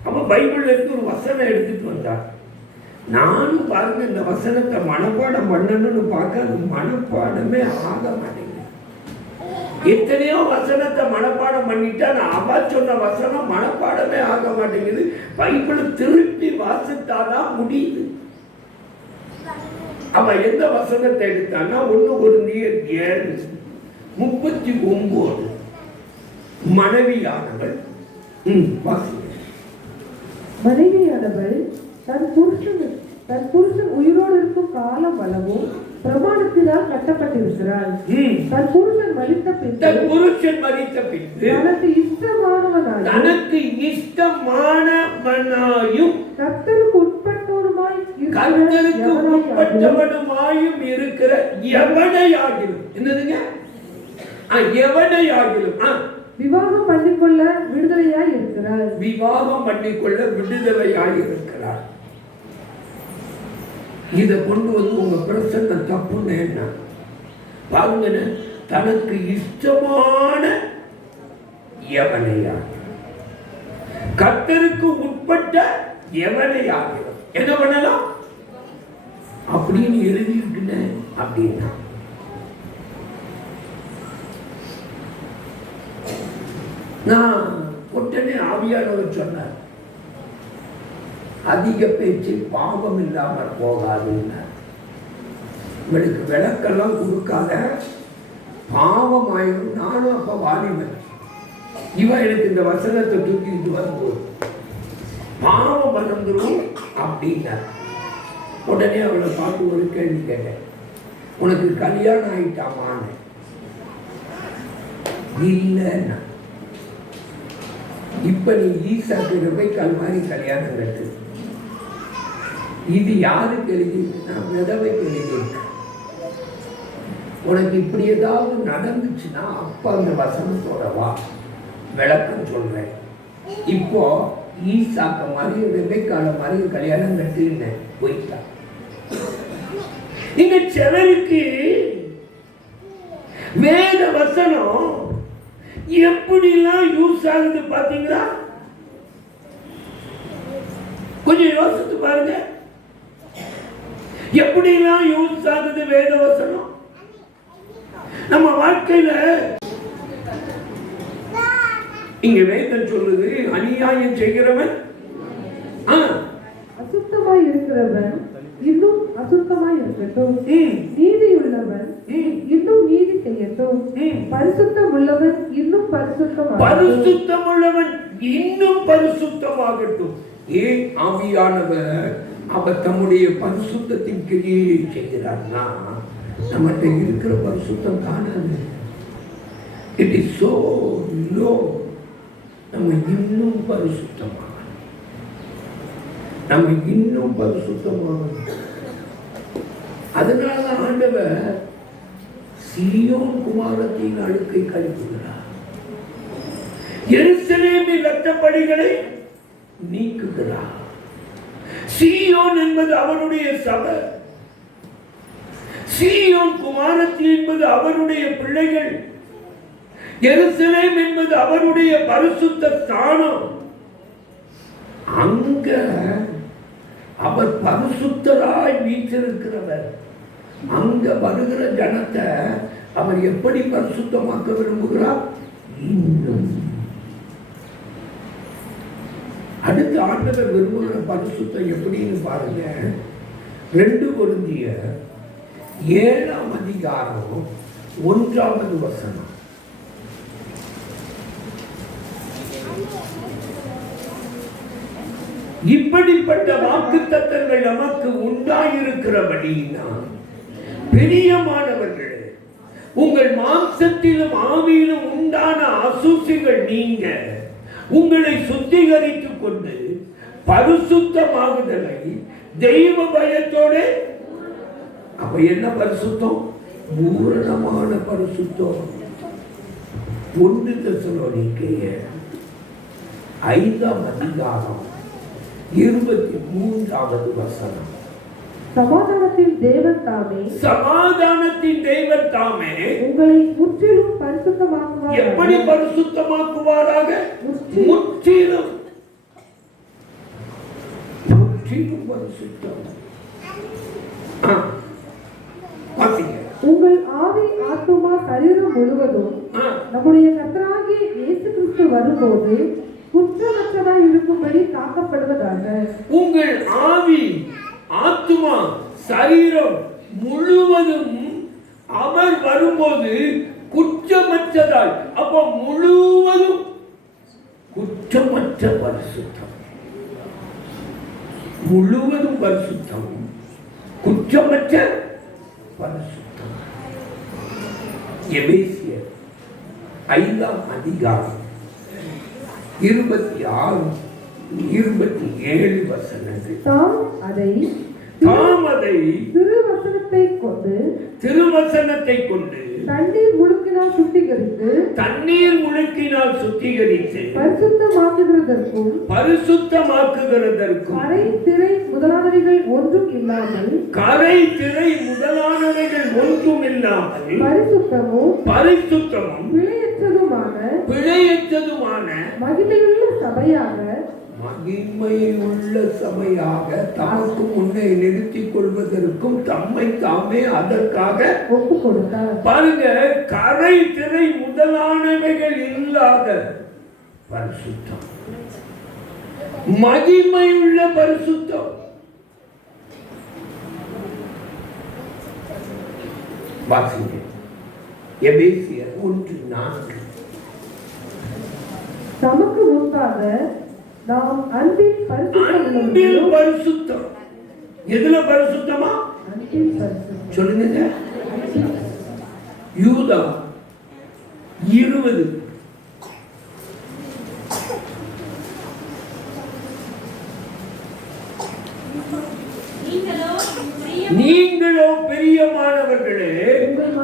அவன் பைபிள்ல இருந்து ஒரு வசனம் எடுத்துட்டு வந்தா. நானும் பாருங்க இந்த வசனத்தை மனப்பாடம் பண்ணணும்னு பார்க்க அது மனப்பாடமே ஆக மாட்டேங்குது. எத்தனையோ வசனத்தை மனப்பாடம் பண்ணிட்டா, நான் அவ சொன்ன வசனம் மனப்பாடமே ஆக மாட்டேங்குது. பைபிள் திருப்பி வாசித்தாதான் முடியுது. அவன் எந்த வசனத்தை எடுத்தான்னா, 1 கொரிந்தியர் 7:39 மனைவியானவள் வாசிங்க. மனைவியானவள் தன் புருஷன் உயிரோடு இருக்கும் காலம் அளவும் பிரமாணத்தினால் கட்டப்பட்டிருக்கிறாள். தன் புருஷன் மரித்த பின்பு தனக்கு இஷ்டமானவனாயும் கர்த்தருக்கு உட்பட்டவனுமாயும் இருக்கிற எவனையாகிலும், என்னதுங்க, எவனையாகிலும் விவாகம் பண்ணிக்கொள்ள விடுதலையாய் இருக்கிறார். விவாகம் பண்ணிக்கொள்ள விடுதலையாய் இருக்கிறார். இதை கொண்டு வந்து உங்க பிரச்சனை தப்புன்னு என்ன பாருங்க. தனக்கு இஷ்டமான எவனையா, கர்த்தருக்கு உட்பட்ட எவனையாகிலும் என்ன பண்ணலாம் அப்படின்னு எழுதியிருக்குன்னு அப்படின்னா நான் உடனே ஆவியானவர் சொன்னார், அதிக பேச்சு பாவம் இல்லாமல் போகாதுன்னு. உங்களுக்கு விளக்கெல்லாம் கொடுக்காத பாவம் ஆயிடும். நானும் அப்ப வாலிபன், இவன் எனக்கு இந்த வசனத்தை தூக்கிட்டு வரும்போது பாவம் வந்துடும் அப்படின்னா உடனே அவளை பார்த்து ஒரு கேள்வி கேட்டேன், உனக்கு கல்யாணம் ஆயிட்டாமான்னு. இல்லைன்னா இப்ப நீ ஈசாக்கு ரெபெக்காள் மாதிரி கல்யாணம் கட்டு. இது யாருக்கு எழுதியிருக்குன்னா விதவைக்கு எழுதியிருக்கு. உனக்கு இப்படி ஏதாவது நடந்துச்சுன்னா அப்ப அந்த வசனத்தோட வா, விளக்கம் சொல்றேன். இப்போ ஈசாக்க மாதிரி ரெபெக்காள் மாதிரி கல்யாணம் கட்டுன்னு போயிட்டா. இந்த சிலருக்கு வேத வசனம் எப்படிலாம் யூஸ் ஆகுது பாத்தீங்களா? கொஞ்சம் யோசித்து பாருங்க, எப்படிலாம் யூஸ் ஆகுது வேத வசனம் நம்ம வாழ்க்கையில. இங்க வேதம் சொல்லுது, அநியாயம் செய்கிறவன் அசுத்தமாய் இருக்கிறவன் இன்னும் அசுத்தமாய் இருக்கட்டும், நீதியுள்ளவன் இன்னும் நீதி செய்யட்டும், பரிசுத்தம் உள்ளவன் இன்னும் பரிசுத்தமாகட்டும். ஏன் ஆவியானவர் அவர் தம்முடைய பரிசுத்தத்தின் கிரியை செய்கிறார்னா நம்மகிட்ட இருக்கிற பரிசுத்தம் காணாது. It is so low. நம்ம இன்னும் பரிசுத்தமாக அதனாலதான் ஆண்டவர் சீயோன் குமாரத்தின் அழுக்கை கழிப்புகிறார், எருசலேமின் இரத்தப்படிகளை நீக்குகிறார். சீயோன் என்பது அவருடைய சபை, சீயோன் குமாரத்தி என்பது அவருடைய பிள்ளைகள், எருசலேம் என்பது அவருடைய பரிசுத்த ஸ்தானம். அங்க அவர் பரிசுத்தராய் வீற்றிருக்கிறவர். அங்க வருகிற ஜனத்தை அவர் எப்படி பரிசுத்தமாக்க விரும்புகிறார்? இன்னும் அடுத்த ஆண்டவர் விரும்புகிற பரிசுத்தம் எப்படின்னு பாருங்க. 2 கொரிந்தியர் 7ஆம் அதிகாரம் 1வது வசனம். இப்படிப்பட்ட வாக்குத்தத்தங்கள் நமக்கு உண்டாயிருக்கிறபடியினால் பிரியமானவர்களே, உங்கள் மாம்சத்திலும் ஆவியிலும் உண்டான அசூசிகள் நீங்க உங்களை சுத்திகரித்துக் கொண்டு பரிசுத்தமாகுதலை தெய்வ பயத்தோட. அப்ப என்ன பரிசுத்தம்? பூரணமான பரிசுத்தம். 1 தெசலோனிக்கேயர் 5ஆம் அதிகாரம் 23வது வசனம். சமாதானத்தின் தேவன் தாமே உங்களை முற்றிலும் பரிசுத்தமாக்குவார். எப்படி பரிசுத்தமாக்குவாராக? முற்றிலும் பரிசுத்தம். உங்கள் ஆவி ஆத்துமா சரீரம் முழுவதும் நம்முடைய கர்த்தராகிய இயேசு கிறிஸ்து வரும்போது குற்றமற்றதாய் இருக்கும்படி காக்கப்படுவதாக. உங்கள் ஆவி ஆத்துமா சரீரம் முழுவதும் அவர் வரும்போது குற்றமற்றதாய். அப்ப முழுவதும் குற்றமற்ற பரிசுத்தம். முழுவதும் பரிசுத்தம், குற்றமற்ற பரிசுத்தம். எபேசியர் 5ஆம் அதிகாரம் 26, 27 வசனங்கள். தாம் அதை திருவசனத்தை கொண்டு தண்ணீர் முழுக்கினால் சுத்திகரித்து பரிசுத்தமாக்குகிறதற்கும் கரை திரை முதலானவைகள் ஒன்றும் இல்லாமல் பரிசுத்தமும் பிழையற்றதுமான மகிமையுள்ள சபையாக தமக்கு முன்னே நிறுத்திக் கொள்வதற்கும் தம்மை தாமே அதற்காக ஒப்பு கொடுத்தார். பாருங்க, கரை திரை முதலானவைகள் இல்லாத பரிசுத்தம், மகிமையுள்ள பரிசுத்தம். வாசிங்க எபேசியர் 1:4. தமக்கு முன்பாக நாம் அன்பில் பரிசுத்தம். எதுல பரிசுத்தமா சொல்லுங்க. யூதா 20. நீங்களோ பிரியமானவர்களே,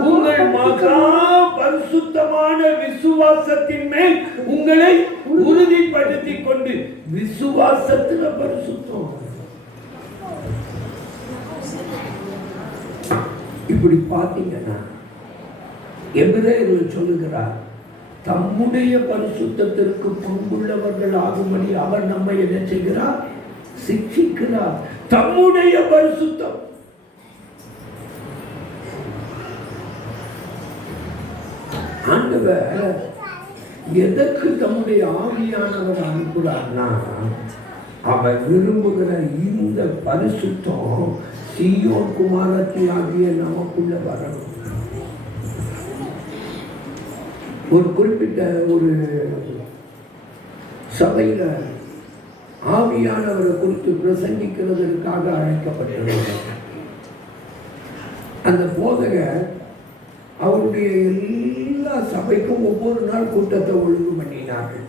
உங்கள் மகா பரிசுத்தமான விசுவாசத்தின் மேல் உங்களை உறுதிப்படுத்திக் கொண்டு. விசுவாசத்துல பரிசுத்தம். இப்படி பார்த்தீங்கன்னா எபிரேயர் சொல்லுகிறார், தம்முடைய பரிசுத்தத்திற்கு பங்குள்ளவர்கள் ஆகும்படி அவர் நம்மை என்ன செய்கிறார்? சிக்ஷிக்கிறார். தம்முடைய பரிசுத்தம். ஆண்டவர் எதற்கு தம்முடைய ஆவியானவர் அனுப்புகிறார்னா, அவர் விரும்புகிற இந்த பரிசுத்தம் சீயோன் குமாரத்தி ஆகிய நமக்குள்ள வரணும். ஒரு குறிப்பிட்ட ஒரு சபையில ஆவியானவரை குறித்து பிரசங்கிக்கிறதற்காக அழைக்கப்பட்டிருந்தார். அந்த போதகர் அவருடைய எல்லா சபைக்கும் ஒவ்வொரு நாள் கூட்டத்தை ஒழுங்கு பண்ணினார்கள்.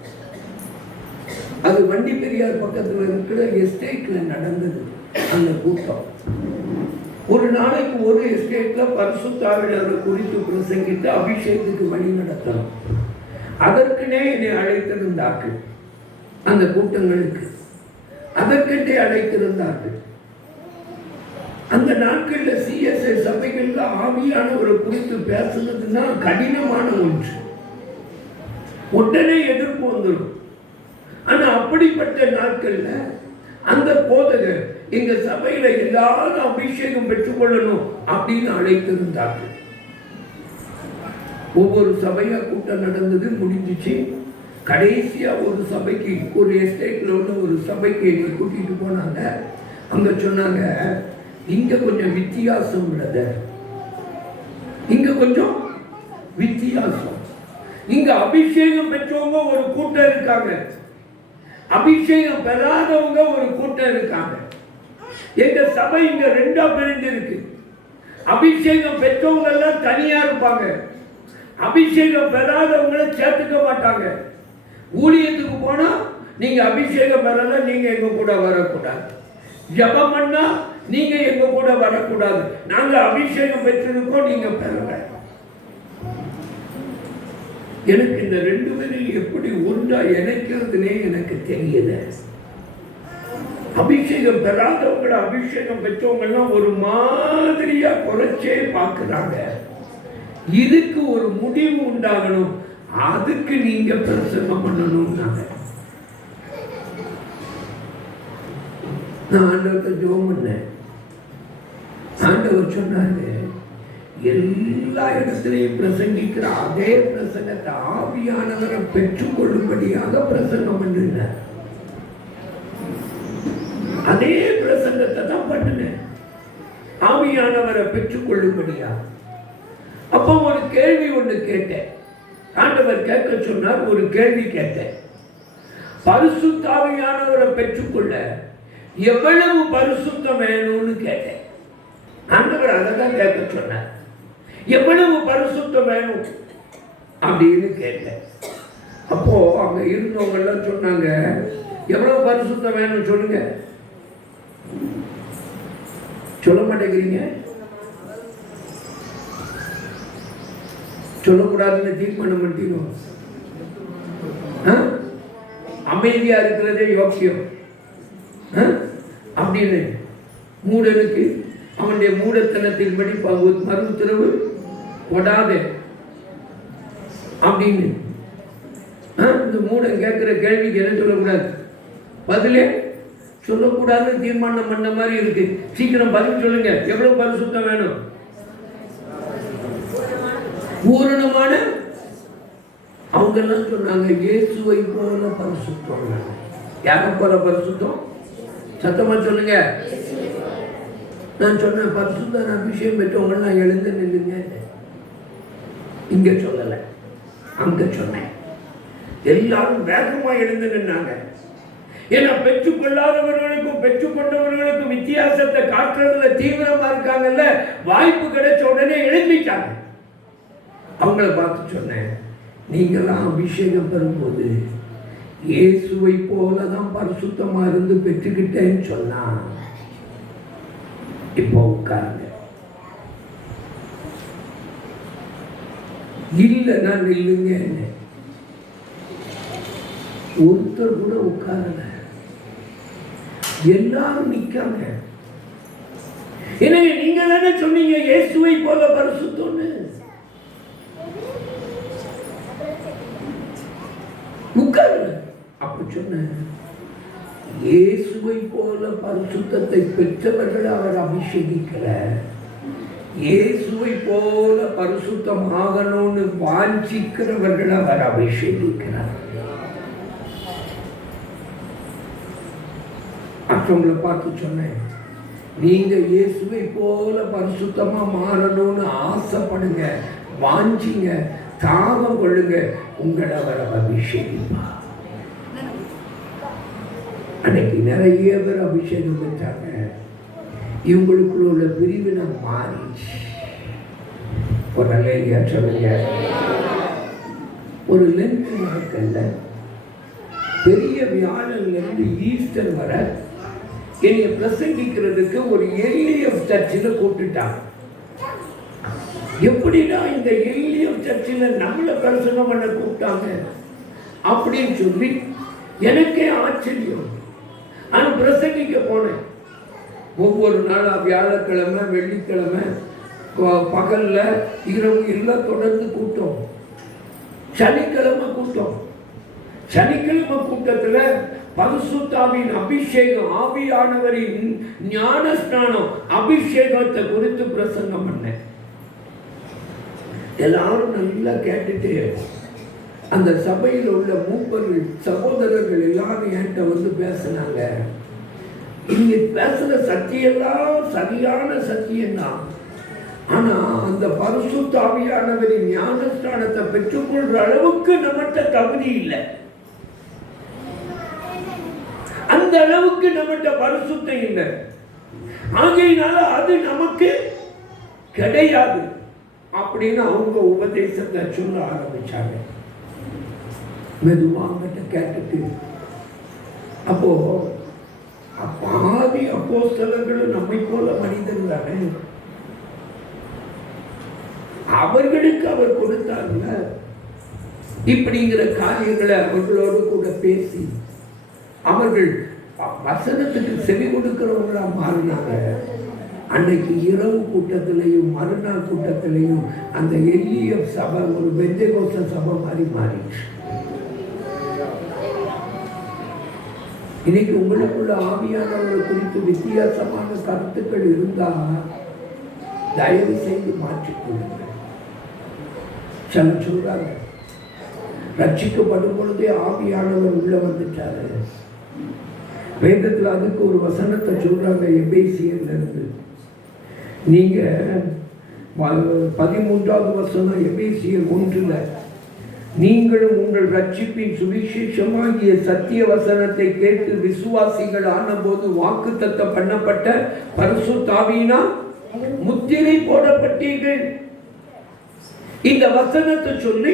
அது வண்டி பெரியார் பக்கத்தில் இருக்கிற எஸ்டேட்ல நடந்தது அந்த கூட்டம். ஒரு நாளைக்கு ஒரு எஸ்டேட்ல பரிசுத்த ஆவியானவரை குறித்து பிரசங்கித்து அபிஷேகத்துக்கு வழி நடத்தணும். அதற்குனே என்னை அழைத்திருந்தார்கள். அந்த கூட்டங்களுக்கு அதற்கென்றே அழைத்திருந்தார்கள். அந்த நாட்களில் சிஎஸ்ஐ சபைகள்ல ஆவியானவரை குறித்து பேசுனதுன்னா கடினமான ஒன்று, உடனே எதிர்ப்பு வந்துடும். ஆனா அப்படிப்பட்ட நாட்கள்ல அந்த போதகர் எங்க சபையில எல்லாரும் அபிஷேகம் பெற்றுக்கொள்ளணும் அப்படின்னு அழைத்திருந்தார்கள். ஒவ்வொரு சபையா கூட்டம் நடந்தது, முடிஞ்சிச்சு. கடைசியா ஒரு சபைக்கு, ஒரு எஸ்டேட்ல உள்ள ஒரு சபைக்கு என்னை கூட்டிட்டு போனாங்க. அங்க சொன்னாங்க, இங்க கொஞ்சம் வித்தியாசம் பிரதர், இங்க கொஞ்சம் வித்தியாசம். இங்க அபிஷேகம் பெற்றவங்க ஒரு கூட்டம் இருக்காங்க, அபிஷேகம் பெறாதவங்க ஒரு கூட்டம் இருக்காங்க. எங்க சபை இங்க ரெண்டா பிரிந்து இருக்கு. அபிஷேகம் பெற்றவங்க எல்லாம் தனியா இருப்பாங்க, அபிஷேகம் பெறாதவங்களை சேர்த்துக்க மாட்டாங்க. ஊழியத்துக்கு போனா நீங்க அபிஷேகம் பெறல, நீங்க எங்க கூட வரக்கூடாது. ஜபம் பண்ணா நீங்க எங்க கூட வரக்கூடாது. நாங்க அபிஷேகம் பெற்றிருக்கோம், நீங்க பெறல. எனக்கு இந்த ரெண்டு பேரில் எப்படி ஒன்றா இணைக்கிறதுனே எனக்கு தெரியல. அபிஷேகம் பெறாதவங்களை அபிஷேகம் பெற்றவங்க எல்லாம் ஒரு மாதிரியா குறைச்சே பார்க்கிறாங்க. இதுக்கு ஒரு முடிவு உண்டாகணும், அதுக்கு நீங்க பிரசங்கம் பண்ணணும். நான் ஆண்டவர்கிட்ட ஜெபம் பண்ணேன். ஆண்டவர் சொன்னாரு, எல்லா இடத்திலையும் பிரசங்கிக்கிற அதே பிரசங்கத்தை ஆவியானவரை பெற்றுக்கொள்ளும்படியாக பிரசங்கம் பண்ணினார். அதே பிரசங்கத்தை தான் பண்ணினேன், ஆவியானவரை பெற்றுக்கொள்ளும்படியாக. அப்போ ஒரு கேள்வி ஒன்று கேட்டேன். ஆண்டவர் கேட்க சொன்னார், ஒரு கேள்வி கேட்டேன். பரிசுத்த ஆவியானவரை பெற்றுக்கொள்ள எவ்வளவு பரிசுத்தம் வேணும்னு கேட்டேன். ஆண்டவர் அதை தான் கேட்க சொன்னார். எவ்வளவு பரிசுத்தம் வேணும் அப்படின்னு கேட்டேன். அப்போ அங்க இருந்தவங்க எல்லாம் சொன்னாங்க, எவ்வளவு பரிசுத்தம் வேணும் சொல்லுங்க. சொல்ல மாட்டேங்கிறீங்க. சொல்லக்கூடாதுன்னு தீர்மானம் பண்ணிட்டோம். அமைதியா இருக்கிறதே யோக்கியம் அப்படின்னு மூடனுக்கு அவனுடைய மூடத்தனத்தின்படி மறு உத்தரவு கொடாதே அப்படின்னு இந்த மூடன் கேட்கிற கேள்விக்கு என்ன சொல்லக்கூடாது? பதிலே சொல்லக்கூடாதுன்னு தீர்மானம் பண்ண மாதிரி இருக்கு. சீக்கிரம் பதில் சொல்லுங்க. எவ்வளவு பரிசுத்தம் வேணும்? பூரணமான. அவங்க எல்லாம் சொன்னாங்க, இயேசுவை போல பரிசுத்தம். யாரை போல பரிசுத்தம்? சத்தமா சொல்லுங்க. நான் சொன்னேன், பரிசுத்த அபிஷேகம் பெற்றவங்கலாம் எழுந்து நில்லுங்க. இங்க சொல்லலை, அங்க சொன்னேன். எல்லாரும் வேகமா எழுந்து நின்னாங்க. ஏன்னா பெற்றுக்கொள்ளாதவர்களுக்கும் பெற்றுக்கொண்டவர்களுக்கும் வித்தியாசத்தை காட்டுறதுல தீவிரமா இருக்காங்கல்ல. வாய்ப்பு கிடைச்ச உடனே எழுந்திட்டாங்க. அவங்கள பார்த்து சொன்னேன், நீங்களாம் அபிஷேகம் பெறும்போது இயேசுவை போலதான் பரிசுத்தமா இருந்து பெற்றுக்கிட்டேன்னு சொன்னா இப்போ உட்காருங்க. இல்லைன்னா நில்லுங்க. ஒருத்தர் கூட உட்காரல, எல்லாரும் நிக்காங்க. எனவே நீங்க தானே சொன்னீங்க இயேசுவை போல பரிசுத்தம்னு. உட்காரு. அப்ப சொன்ன, இயேசுவை போல பரிசுத்தத்தை பெற்றவர்கள் அவர் அபிஷேகிக்கல. இயேசுவை போல பரிசுத்தம் ஆகணும்னு வாஞ்சிக்கிறவர்கள் அவர் அபிஷேகிக்கிறார். மற்றவங்களை பார்த்து சொன்னேன், நீங்க இயேசுவை போல பரிசுத்தமா மாறணும்னு ஆசைப்படுங்க, வாஞ்சிங்க, தாகம் கொள்ளுங்க, உங்களை அவர் அபிஷேகிப்பார். அன்னைக்கு நிறைய பேர் அபிஷேகம் பெற்றாங்க. இவங்களுக்குள்ள உள்ள பிரிவினை மாறிச்சு. ஒரு நல்ல சொல்லுங்க. ஒரு லென்த் நாட்கள்ல பெரிய வியாழன்ல இருந்து ஈஸ்டர் வர என்னை பிரசங்கிக்கிறதுக்கு ஒரு எல்லிஎஃப் சர்ச்சில் கூப்பிட்டுட்டாங்க. எப்படின்னா இந்த எல்லிஎஃப் சர்ச்சில் நம்மளை பிரசங்கம் பண்ண கூப்பிட்டாங்க அப்படின்னு சொல்லி எனக்கே ஆச்சரியம். ஆனால் பிரசங்கிக்க போனேன். ஒவ்வொரு நாளும் வியாழக்கிழமை வெள்ளிக்கிழமை பகல்ல இரவு எல்லாம் தொடர்ந்து கூட்டம். சனிக்கிழமை கூட்டம். சனிக்கிழமை கூட்டத்தில் பரிசுத்தாவின் அபிஷேகம், ஆவியானவரின் ஞானஸ்நானம், அபிஷேகத்தை குறித்து பிரசங்கம் பண்ணேன். எல்லாரும் நல்லா கேட்டுட்டு அந்த சபையில் உள்ள மூப்பர்கள் சகோதரர்கள் எல்லாரும் என்கிட்ட வந்து பேசினாங்க. இங்க பேசுற சத்தியெல்லாம் சரியான சத்தியம்தான். ஆனா அந்த பரிசுத்த ஆவியானவரின் ஞானஸ்நானத்தை பெற்றுக்கொள்ற அளவுக்கு நம்மகிட்ட தகுதி இல்லை. அந்த அளவுக்கு நம்மகிட்ட பரிசுத்தம் இல்லை. ஆகையினால அது நமக்கு கிடையாது அப்படின்னு அவங்க உபதேசத்தை சொல்ல ஆரம்பிச்சாங்க. மெதுவாங்கிட்ட கேட்டுட்டு அப்போ பாதி அப்போஸ்தலர்களும் நம்மை போல மனிதர் தானே, அவர்களுக்கு அவர் கொடுத்தார்ல இப்படிங்கிற காரியங்களை அவர்களோடு கூட பேசி அவர்கள் வசனத்துக்கு செவி கொடுக்கிறவங்களா மாறினாங்க. அன்னைக்கு இரவு கூட்டத்திலையும் மறுநாள் கூட்டத்திலையும் அந்த எல்லிஎஃப் சபை ஒரு பெந்தேகோஸ்தே சபை மாதிரி மாறிடுச்சு. இன்னைக்கு உங்களுக்குள்ள ஆவியானவர்கள் குறித்து வித்தியாசமான கருத்துக்கள் இருந்தா தயவு செய்து மாற்றிக்கொள்ளுங்க. சில சொல்றாங்க ரட்சிக்கப்படும் பொழுதே ஆவியானவர் உள்ள வந்துட்டாரு. வேதத்தில் அதுக்கு ஒரு வசனத்தை சொல்றாங்க. எபேசியர்ல இருந்து நீங்க 13வது வசனம் எபேசியர் 1 நீங்களும் உங்கள் ரட்சிப்பின் சுவிசேஷமாகிய சத்திய வசனத்தை கேட்டு விசுவாசிகள் ஆனபோது வாக்குத்தத்தம் பண்ணப்பட்ட பரிசுத்த ஆவியினால் முத்திரை போடப்பட்டீர்கள். இந்த வசனத்தை சொல்லி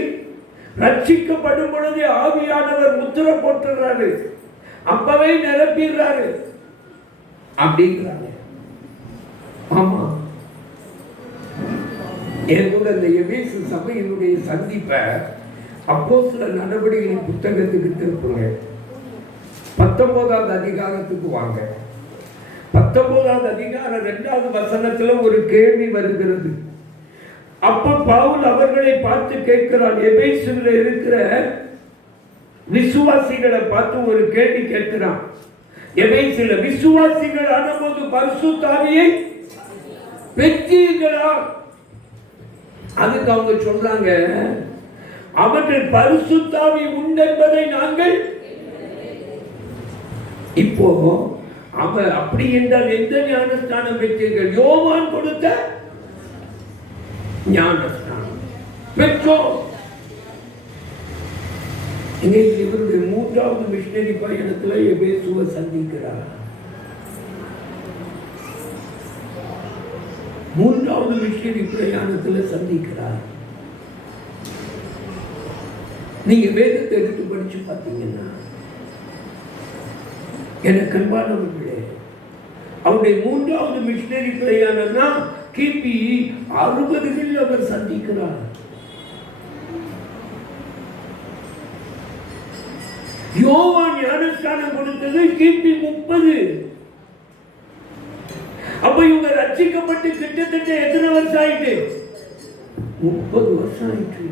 ரட்சிக்கப்படும் பொழுதே ஆவியானவர் முத்திரை போட்டுறாரு, அப்பவே நிரப்பிடுறாரு அப்படிங்கிறாங்க. ஆமா, என் கூட இந்த எபேசு சபையினுடைய சந்திப்பை அப்போஸ்தலர் நடவடிக்கைகளின் புத்தகத்துக்கு திருப்புங்க. 19வது அதிகாரத்துக்கு வாங்க. 19வது அதிகாரம் 2வது வசனத்துல ஒரு கேள்வி வருகிறது. அப்ப பவுல் அவர்களை பார்த்து கேட்கிறான், எபேசுல இருக்கிற விசுவாசிகளை பார்த்து ஒரு கேள்வி கேட்கிறான். எபேசுல விசுவாசிகள் ஆனபோது பரிசுத்த ஆவியை பெற்றீர்களா? அதுக்கு அவங்க சொல்றாங்க, அவர்கள் பரிசுத்த ஆவி உண்டென்பதை நாங்கள். இப்போ அவர் அப்படி என்றால் எந்த ஞானஸ்நானம் பெற்றீர்கள்? யோவான் கொடுத்த ஞானஸ்நானம் பெற்றோம். இவருடைய 3வது மிஷனரி பயணத்தில் எபேசுவை சந்திக்கிறார். 3வது மிஷனரி பிரயாணத்தில் சந்திக்கிறார். நீங்க வேதத்தை எடுத்து படிச்சு பார்த்தீங்கன்னா, எனக்கு அன்பானவர்களே, அவருடைய 3வது மிஷனரி பிரயாணம்னா கிபி 60களில் அவர் சந்திக்கிறார். யோவான் ஞானஸ்நானம் கொடுத்தது கிபி 30. அப்ப இவங்க ரட்சிக்கப்பட்டு கிட்டத்தட்ட எத்தனை வருஷம் ஆயிட்டு? 30 வருஷம் ஆயிட்டு.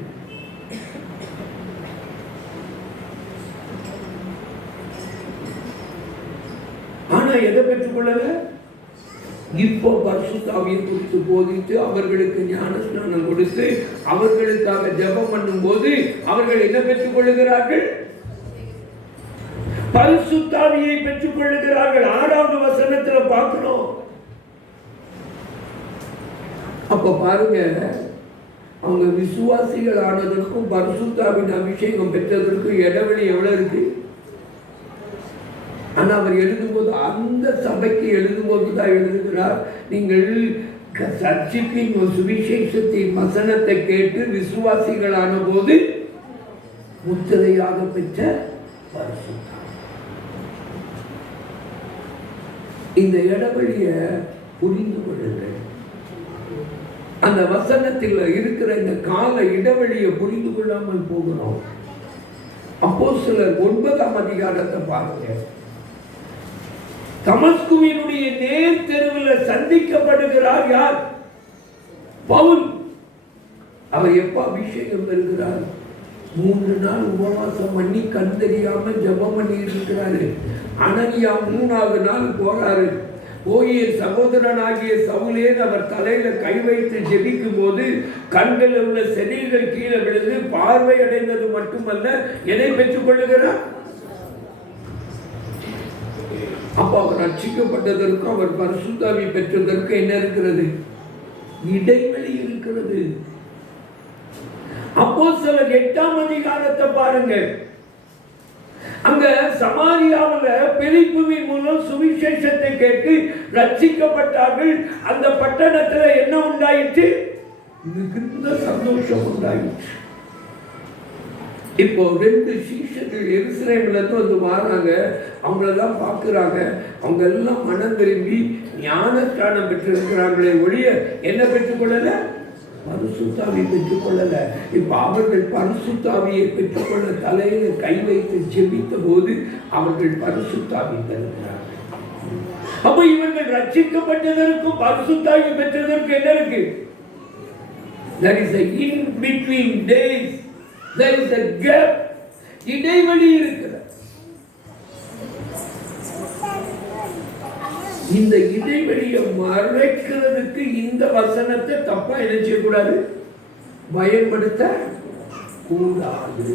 ஆனா எதை பெற்றுக்கொள்ளல? இப்போ பரிசுத்த ஆவியை குறித்து போதித்து அவர்களுக்கு ஞானஸ்நானம் கொடுத்து அவர்களுக்காக ஜெபம் பண்ணும் போது அவர்கள் என்ன பெற்றுக் கொள்ளுகிறார்கள்? பரிசுத்த ஆவியை பெற்றுக் கொள்ளுகிறார்கள். 6வது வசனத்துல பார்க்கிறோம். அப்ப பாருங்க, அவங்க விசுவாசிகள் ஆனதற்கும் பரிசுத்த ஆவியின் அபிஷேகம் பெற்றதற்கும் இடைவெளி எவ்வளவு இருக்கு? ஆனா அவர் எழுதும்போது, அந்த சபைக்கு எழுதும்போது தான் எழுதுகிறார், நீங்கள் சர்ச்சிப்பின் சுவிசேஷத்தின் வசனத்தை கேட்டு விசுவாசிகளான போது முத்திரையாக பெற்ற பரிசுத்த. இந்த இடைவெளிய புரிந்து கொள்ளுங்கள். அந்த வசனத்தில் இருக்கிற இந்த கால இடைவெளியை புரிந்து கொள்ளாமல் போகிறோம். அப்போஸ்தலர் 9ஆம் அதிகாரத்தை பாருங்க. தமஸ்குவினுடைய நேர் தெருவில் சந்திக்கப்படுகிறார் யார்? பவுல். அவர் எப்ப அபிஷேகம் பெறுகிறார்? 3 நாள் உபவாசம் பண்ணி கண் தெரியாம ஜெபம் பண்ணி இருக்கிறாரு. அனனியா 3வது நாள் போறாரு. போய் சகோதரனாகிய சவுலே அவர் தலையில கை வைத்து ஜெபிக்கும் போது கண்களில் உள்ள செடிகள் கீழே விழுந்து பார்வை அடைந்தது மட்டுமல்ல, எதை பெற்றுக் கொள்ளுகிறார்? அப்ப அவர் ரட்சிக்கப்பட்டதற்கு, அவர் பரிசுத்த ஆவி பெற்றதற்கு என்ன இருக்கிறது? இடைவெளி இருக்கிறது. அப்போஸ்தலர் 8ஆம் அதிகாரத்தை பாருங்க. அங்க சமாரியாவில் பிலிப்புவின் மூலம் சுவிசேஷத்தை கேட்டு ரட்சிக்கப்பட்டார்கள். அந்த பட்டணத்துல என்ன உண்டாயிற்று? மிகுந்த சந்தோஷம் உண்டாயிற்று. இப்போ 2 சீஷர்கள் எருசலேம்ல இருந்து வந்து வராங்க. அவங்களெல்லாம் பார்க்குறாங்க. அவங்க எல்லாம் மனம் திரும்பி ஞானஸ்நானம் பெற்றிருக்கிறார்களே ஒழிய என்ன பெற்றுக்கொள்ளல? பரிசுத்த ஆவியை பெற்றுக்கொள்ளல. இப்ப அவர்கள் பரிசுத்த ஆவியை பெற்றுக்கொள்ள தலையில கை வைத்து ஜெபித்த போது அவர்கள் பரிசுத்த ஆவியை பெறுகிறார்கள். அப்ப இவர்கள் ரட்சிக்கப்பட்டதற்கும் பரிசுத்த ஆவி பெற்றதற்கு என்ன இருக்கு? There is a in between days. There is a gap. இடைவெளி இருக்கிறது. இந்த இடைவெளியை மறைக்கிறதுக்கு இந்த வசனத்தை தப்பா என்ன செய்யக்கூடாது? பயன்படுத்த கூடாது.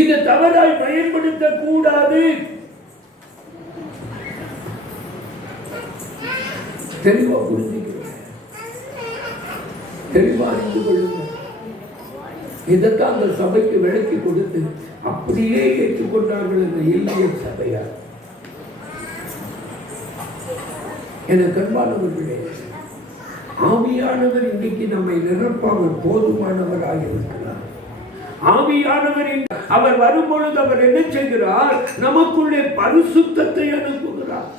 இதை தவறாய் பயன்படுத்த கூடாது. தெளிவா புரிஞ்சுக்கிறேன். தெளிவா அறிந்து கொள்ளுங்கள். இதைத்தான் அந்த சபைக்கு விளக்கி கொடுத்து அப்படியே ஏற்றுக்கொண்டார்கள் இந்த எளிய சபையார். எனக்கு அன்பானவர்களே, ஆவியானவர் இன்னைக்கு நம்மை நிரப்பாமல் போதுமானவராக இருக்கிறார். ஆவியானவர் அவர் வரும்பொழுது அவர் என்ன செய்கிறார்? நமக்குள்ளே பரிசுத்தத்தை அனுப்புகிறார்.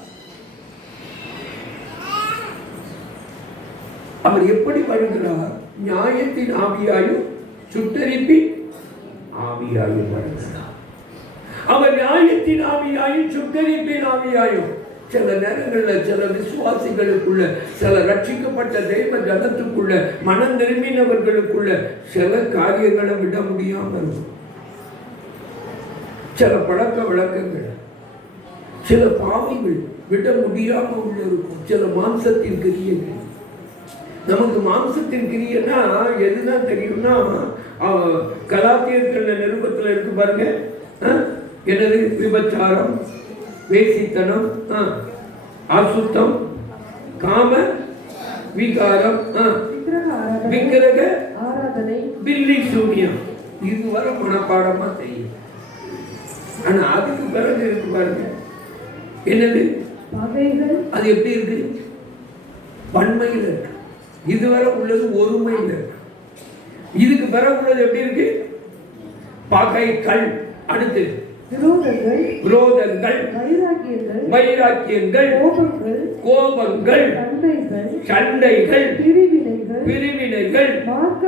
அவர் எப்படி வருகிறார்? நியாயத்தின் ஆவியாயும் சுட்டரிப்பின் ஆவியாயும் வருகிறார். அவர் நியாயத்தின் ஆவியாயும் சுட்டரிப்பின் ஆவியாயும். சில நேரங்களில் சில விசுவாசிகளுக்குள்ள, சில ரட்சிக்கப்பட்ட தெய்வ ஜனத்துக்குள்ள, மனம் திரும்பினவர்களுக்குள்ள சில காரியங்களை விட முடியாமல் இருக்கும். சில பழக்க வழக்கங்கள், சில பாவங்கள் விட முடியாமல் உள்ள இருக்கும். சில மாம்சத்தின் கிரியைகள். நமக்கு மாம்சத்தின் கிரியைன்னா எதுதான் தெரியும்னா, கலாத்தியர்கள் நிருபத்தில் இருக்கு பாருங்க. என்னது? விபச்சாரம், வேசித்தனம், அசுத்தம், காம விகாரம், விக்கிரக ஆராதனை, பில்லி சூனியம். இதுவரை மனப்பாடமா தெரியும். ஆனா அதுக்கு பிறகு இருக்கு பாருங்க. என்னது? அது எப்படி இருக்கு? பன்மையில் இருக்கு. இதுவரை உள்ளது ஒருமையில் இருக்கு. இதுக்கு பிறகு உள்ளது எப்படி இருக்கு? பகைகள். அடுத்து விரோதங்கள், வைராக்கியங்கள், கோபங்கள், சண்டைகள், பிரிவினைகள், மார்க்க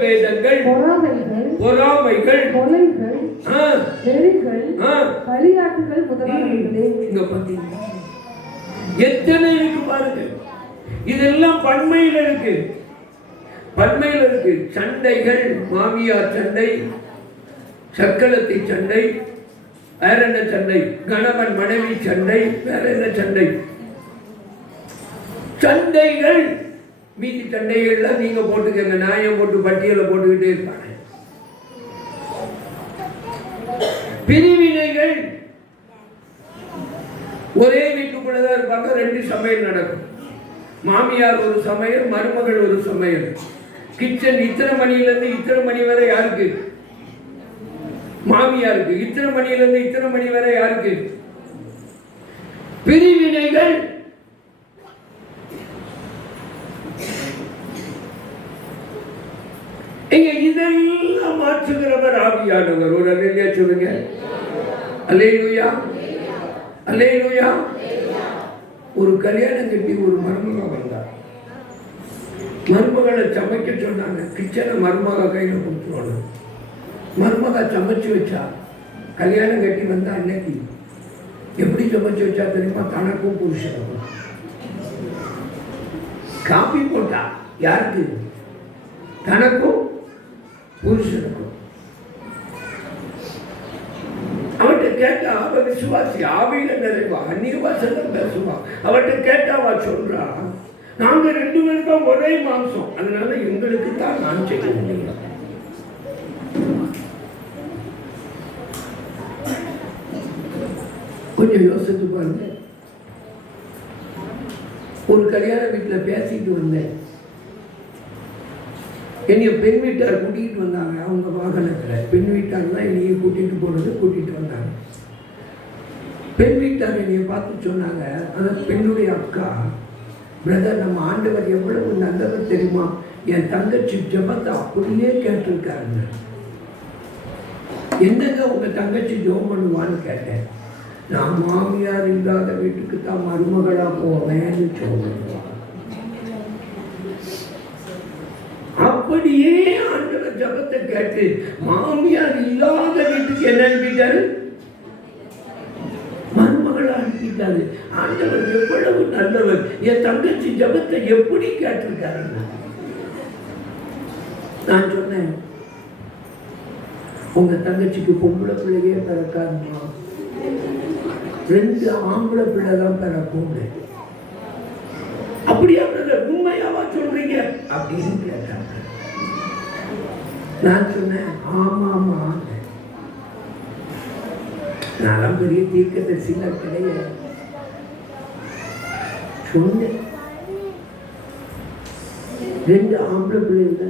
பேதங்கள், பொறாமைகள், எத்தனை இருக்கு பாருங்க. இதெல்லாம் பன்மையில் இருக்கு. பன்மையில் இருக்கு. சண்டைகள், மாமியார் சண்டை, சக்கலத்தை சண்டை, வேற என்ன சண்டை? கணவன் மனைவி சண்டை, வேற என்ன சண்டை? சண்டைகள். மீதி சண்டைகள்லாம் நீங்க போட்டுக்கங்க. நியாயம் போட்டு பட்டியலை போட்டுக்கிட்டே இருப்பாங்க. பிரிவினைகள். ஒரே வீட்டுக்குள்ளதான் இருப்பாங்க, ரெண்டு சமையல் நடக்கும். மாமியார் ஒரு சமையல், மருமகள் ஒரு சமையல். கிச்சன் இத்தனை மணியிலிருந்து இத்தனை மணி வரை யாருக்கு? மாமியாருக்கு. இத்தனை மணியிலிருந்து இத்தனை மணி வரை யாருக்கு? பிரிவினைகள். இதெல்லாம் மாற்றுகிறவர் ஆவியானவர். ஒரு அல்லேலூயா சொல்லுங்க. அல்லேலூயா, அல்லேலூயா. ஒரு கல்யாணம் கட்டி ஒரு மருமக வந்தார். மருமகளை சமைக்க சொன்னாங்க. கிச்சனை மருமக கையில் கொடுத்துருவாங்க. மருமக சமைச்சு வச்சா. கல்யாணம் கட்டி வந்தா அன்னைக்கு எப்படி சமைச்சு வச்சா தெரியுமா? தனக்கும் புருஷனுக்கும் காப்பி போட்டா. யாருக்கு? தனக்கும் புருஷனுக்கும். அவட்ட கேட்டா அவ விசுவாசி, ஆவியில நிறைவா, அந்நிய பாஷைதான் பேசுவா. அவட்ட கேட்டா அவ சொல்றா, நாங்க ரெண்டு பேருக்கும் ஒரே மாம்சம், அதனால எங்களுக்கு தான் நான் செய்ய முடியும். கொஞ்சம் யோசித்து பாருங்க. ஒரு கல்யாண வீட்டில் பேசிட்டு வந்தேன். என்னைய பெண் வீட்டார் கூட்டிகிட்டு வந்தாங்க. அவங்க வாகனத்தில் பெண் வீட்டார் தான் என்னைய கூட்டிகிட்டு போனது. கூட்டிகிட்டு வந்தாங்க. பெண் வீட்டார் என்னைய பார்த்து சொன்னாங்க, அந்த பெண்ணுடைய அக்கா, பிரதர், நம்ம ஆண்டவர் எவ்வளவு நல்லவர் தெரியுமா? என் தங்கச்சி ஜெபத்தை அப்படியே கேட்டிருக்காருங்க. என்னங்க உங்க தங்கச்சி ஜெபம் பண்ணுவான்னு கேட்டேன். நான் மாமியார் இல்லாத வீட்டுக்கு தான் மருமகளா போவேன்னு சொல்லுவாங்க. அப்படியே ஆண்டவர் ஜெபத்தை கேட்டு மாமியார் இல்லாத வீட்டுக்கு என்ன அனுப்பிட்டாரு? மருமகளை அனுப்பிட்டாரு. ஆண்டவர் எவ்வளவு நல்லவர். என் தங்கச்சி ஜெபத்தை எப்படி கேட்டிருக்காரு? நான் சொன்னேன், உங்க தங்கச்சிக்கு பொம்பளை பிள்ளையே பிறக்காதுமா, 2 ஆம்பளை பிள்ளை தான் பிறக்கும். அப்படியா பிரதர், உண்மையாவா சொல்றீங்க அப்படின்னு கேட்டாங்க. நான் சொன்னேன், ஆமாமா, நான் பெரிய தீர்க்கதரிசிலாம் கிடையாது. சொன்னேன், 2 ஆம்பளை பிள்ளைங்க.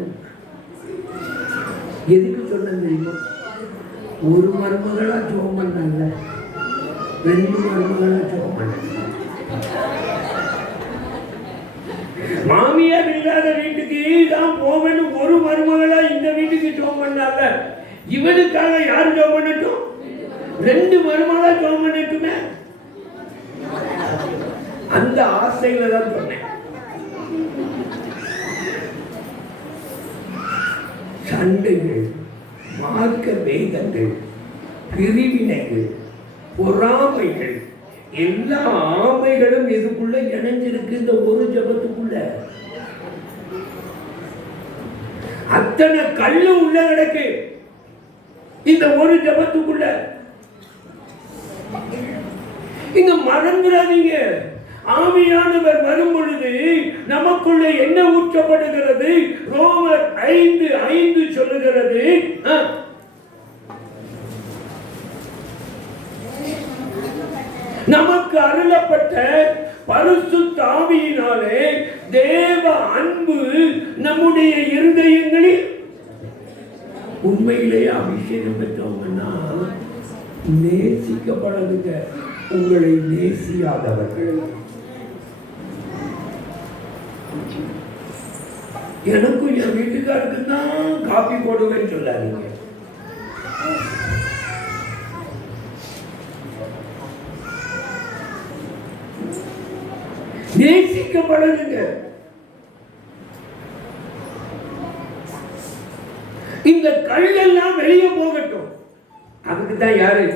எதுக்கு சொன்னேன் தெரியுமா? ஒரு மருமகளா ஜெபம் பண்ணாங்க, 2 மருமகளா ஜெபம் பண்ணாங்க. மாமியார் இல்லாத வீட்டுக்கு தான் போவேன்னு ஒரு மருமகளா இந்த வீட்டுக்கு ஜெபம் பண்ணாங்க. இவனுக்காக யார் ஜெபம் பண்ணட்டும்? 2 மருமகளா ஜெபம் பண்ணட்டுமே. அந்த ஆசையில தான் சொன்னேன். சண்டைகள், மார்க்க வேதங்கள், பிரிவினைகள், பொறாமைகள், எல்லா ஆமைகளும் இதுக்குள்ள இணைஞ்சிருக்கு. இந்த ஒரு ஜபத்துக்குள்ள அத்தனை கல்லு உள்ள கிடக்கு. இந்த ஒரு ஜபத்துக்குள்ள இங்க மறந்துடாதீங்க. ஆவியானவர் வரும் பொழுது நமக்குள்ள என்ன ஊற்றப்படுகிறது? ரோமர் 5:5 சொல்லுகிறது, நமக்கு அருளப்பட்ட பரிசுத்த ஆவியினாலே தேவ அன்பு நம்முடைய இருதயங்களில். உண்மையிலேயே அபிஷேகம் பெற்றவங்கன்னா நேசிக்கப்படுங்க. உங்களை நேசியாதவர்கள், எனக்கும் என் வீட்டுக்காருக்கு தான் காப்பி போடுவேன்னு சொல்லாதீங்க. நேசிக்கப்படுங்க. இந்த கல்லெல்லாம் வெளியே போகட்டும். அதுக்கு தான் யாரு?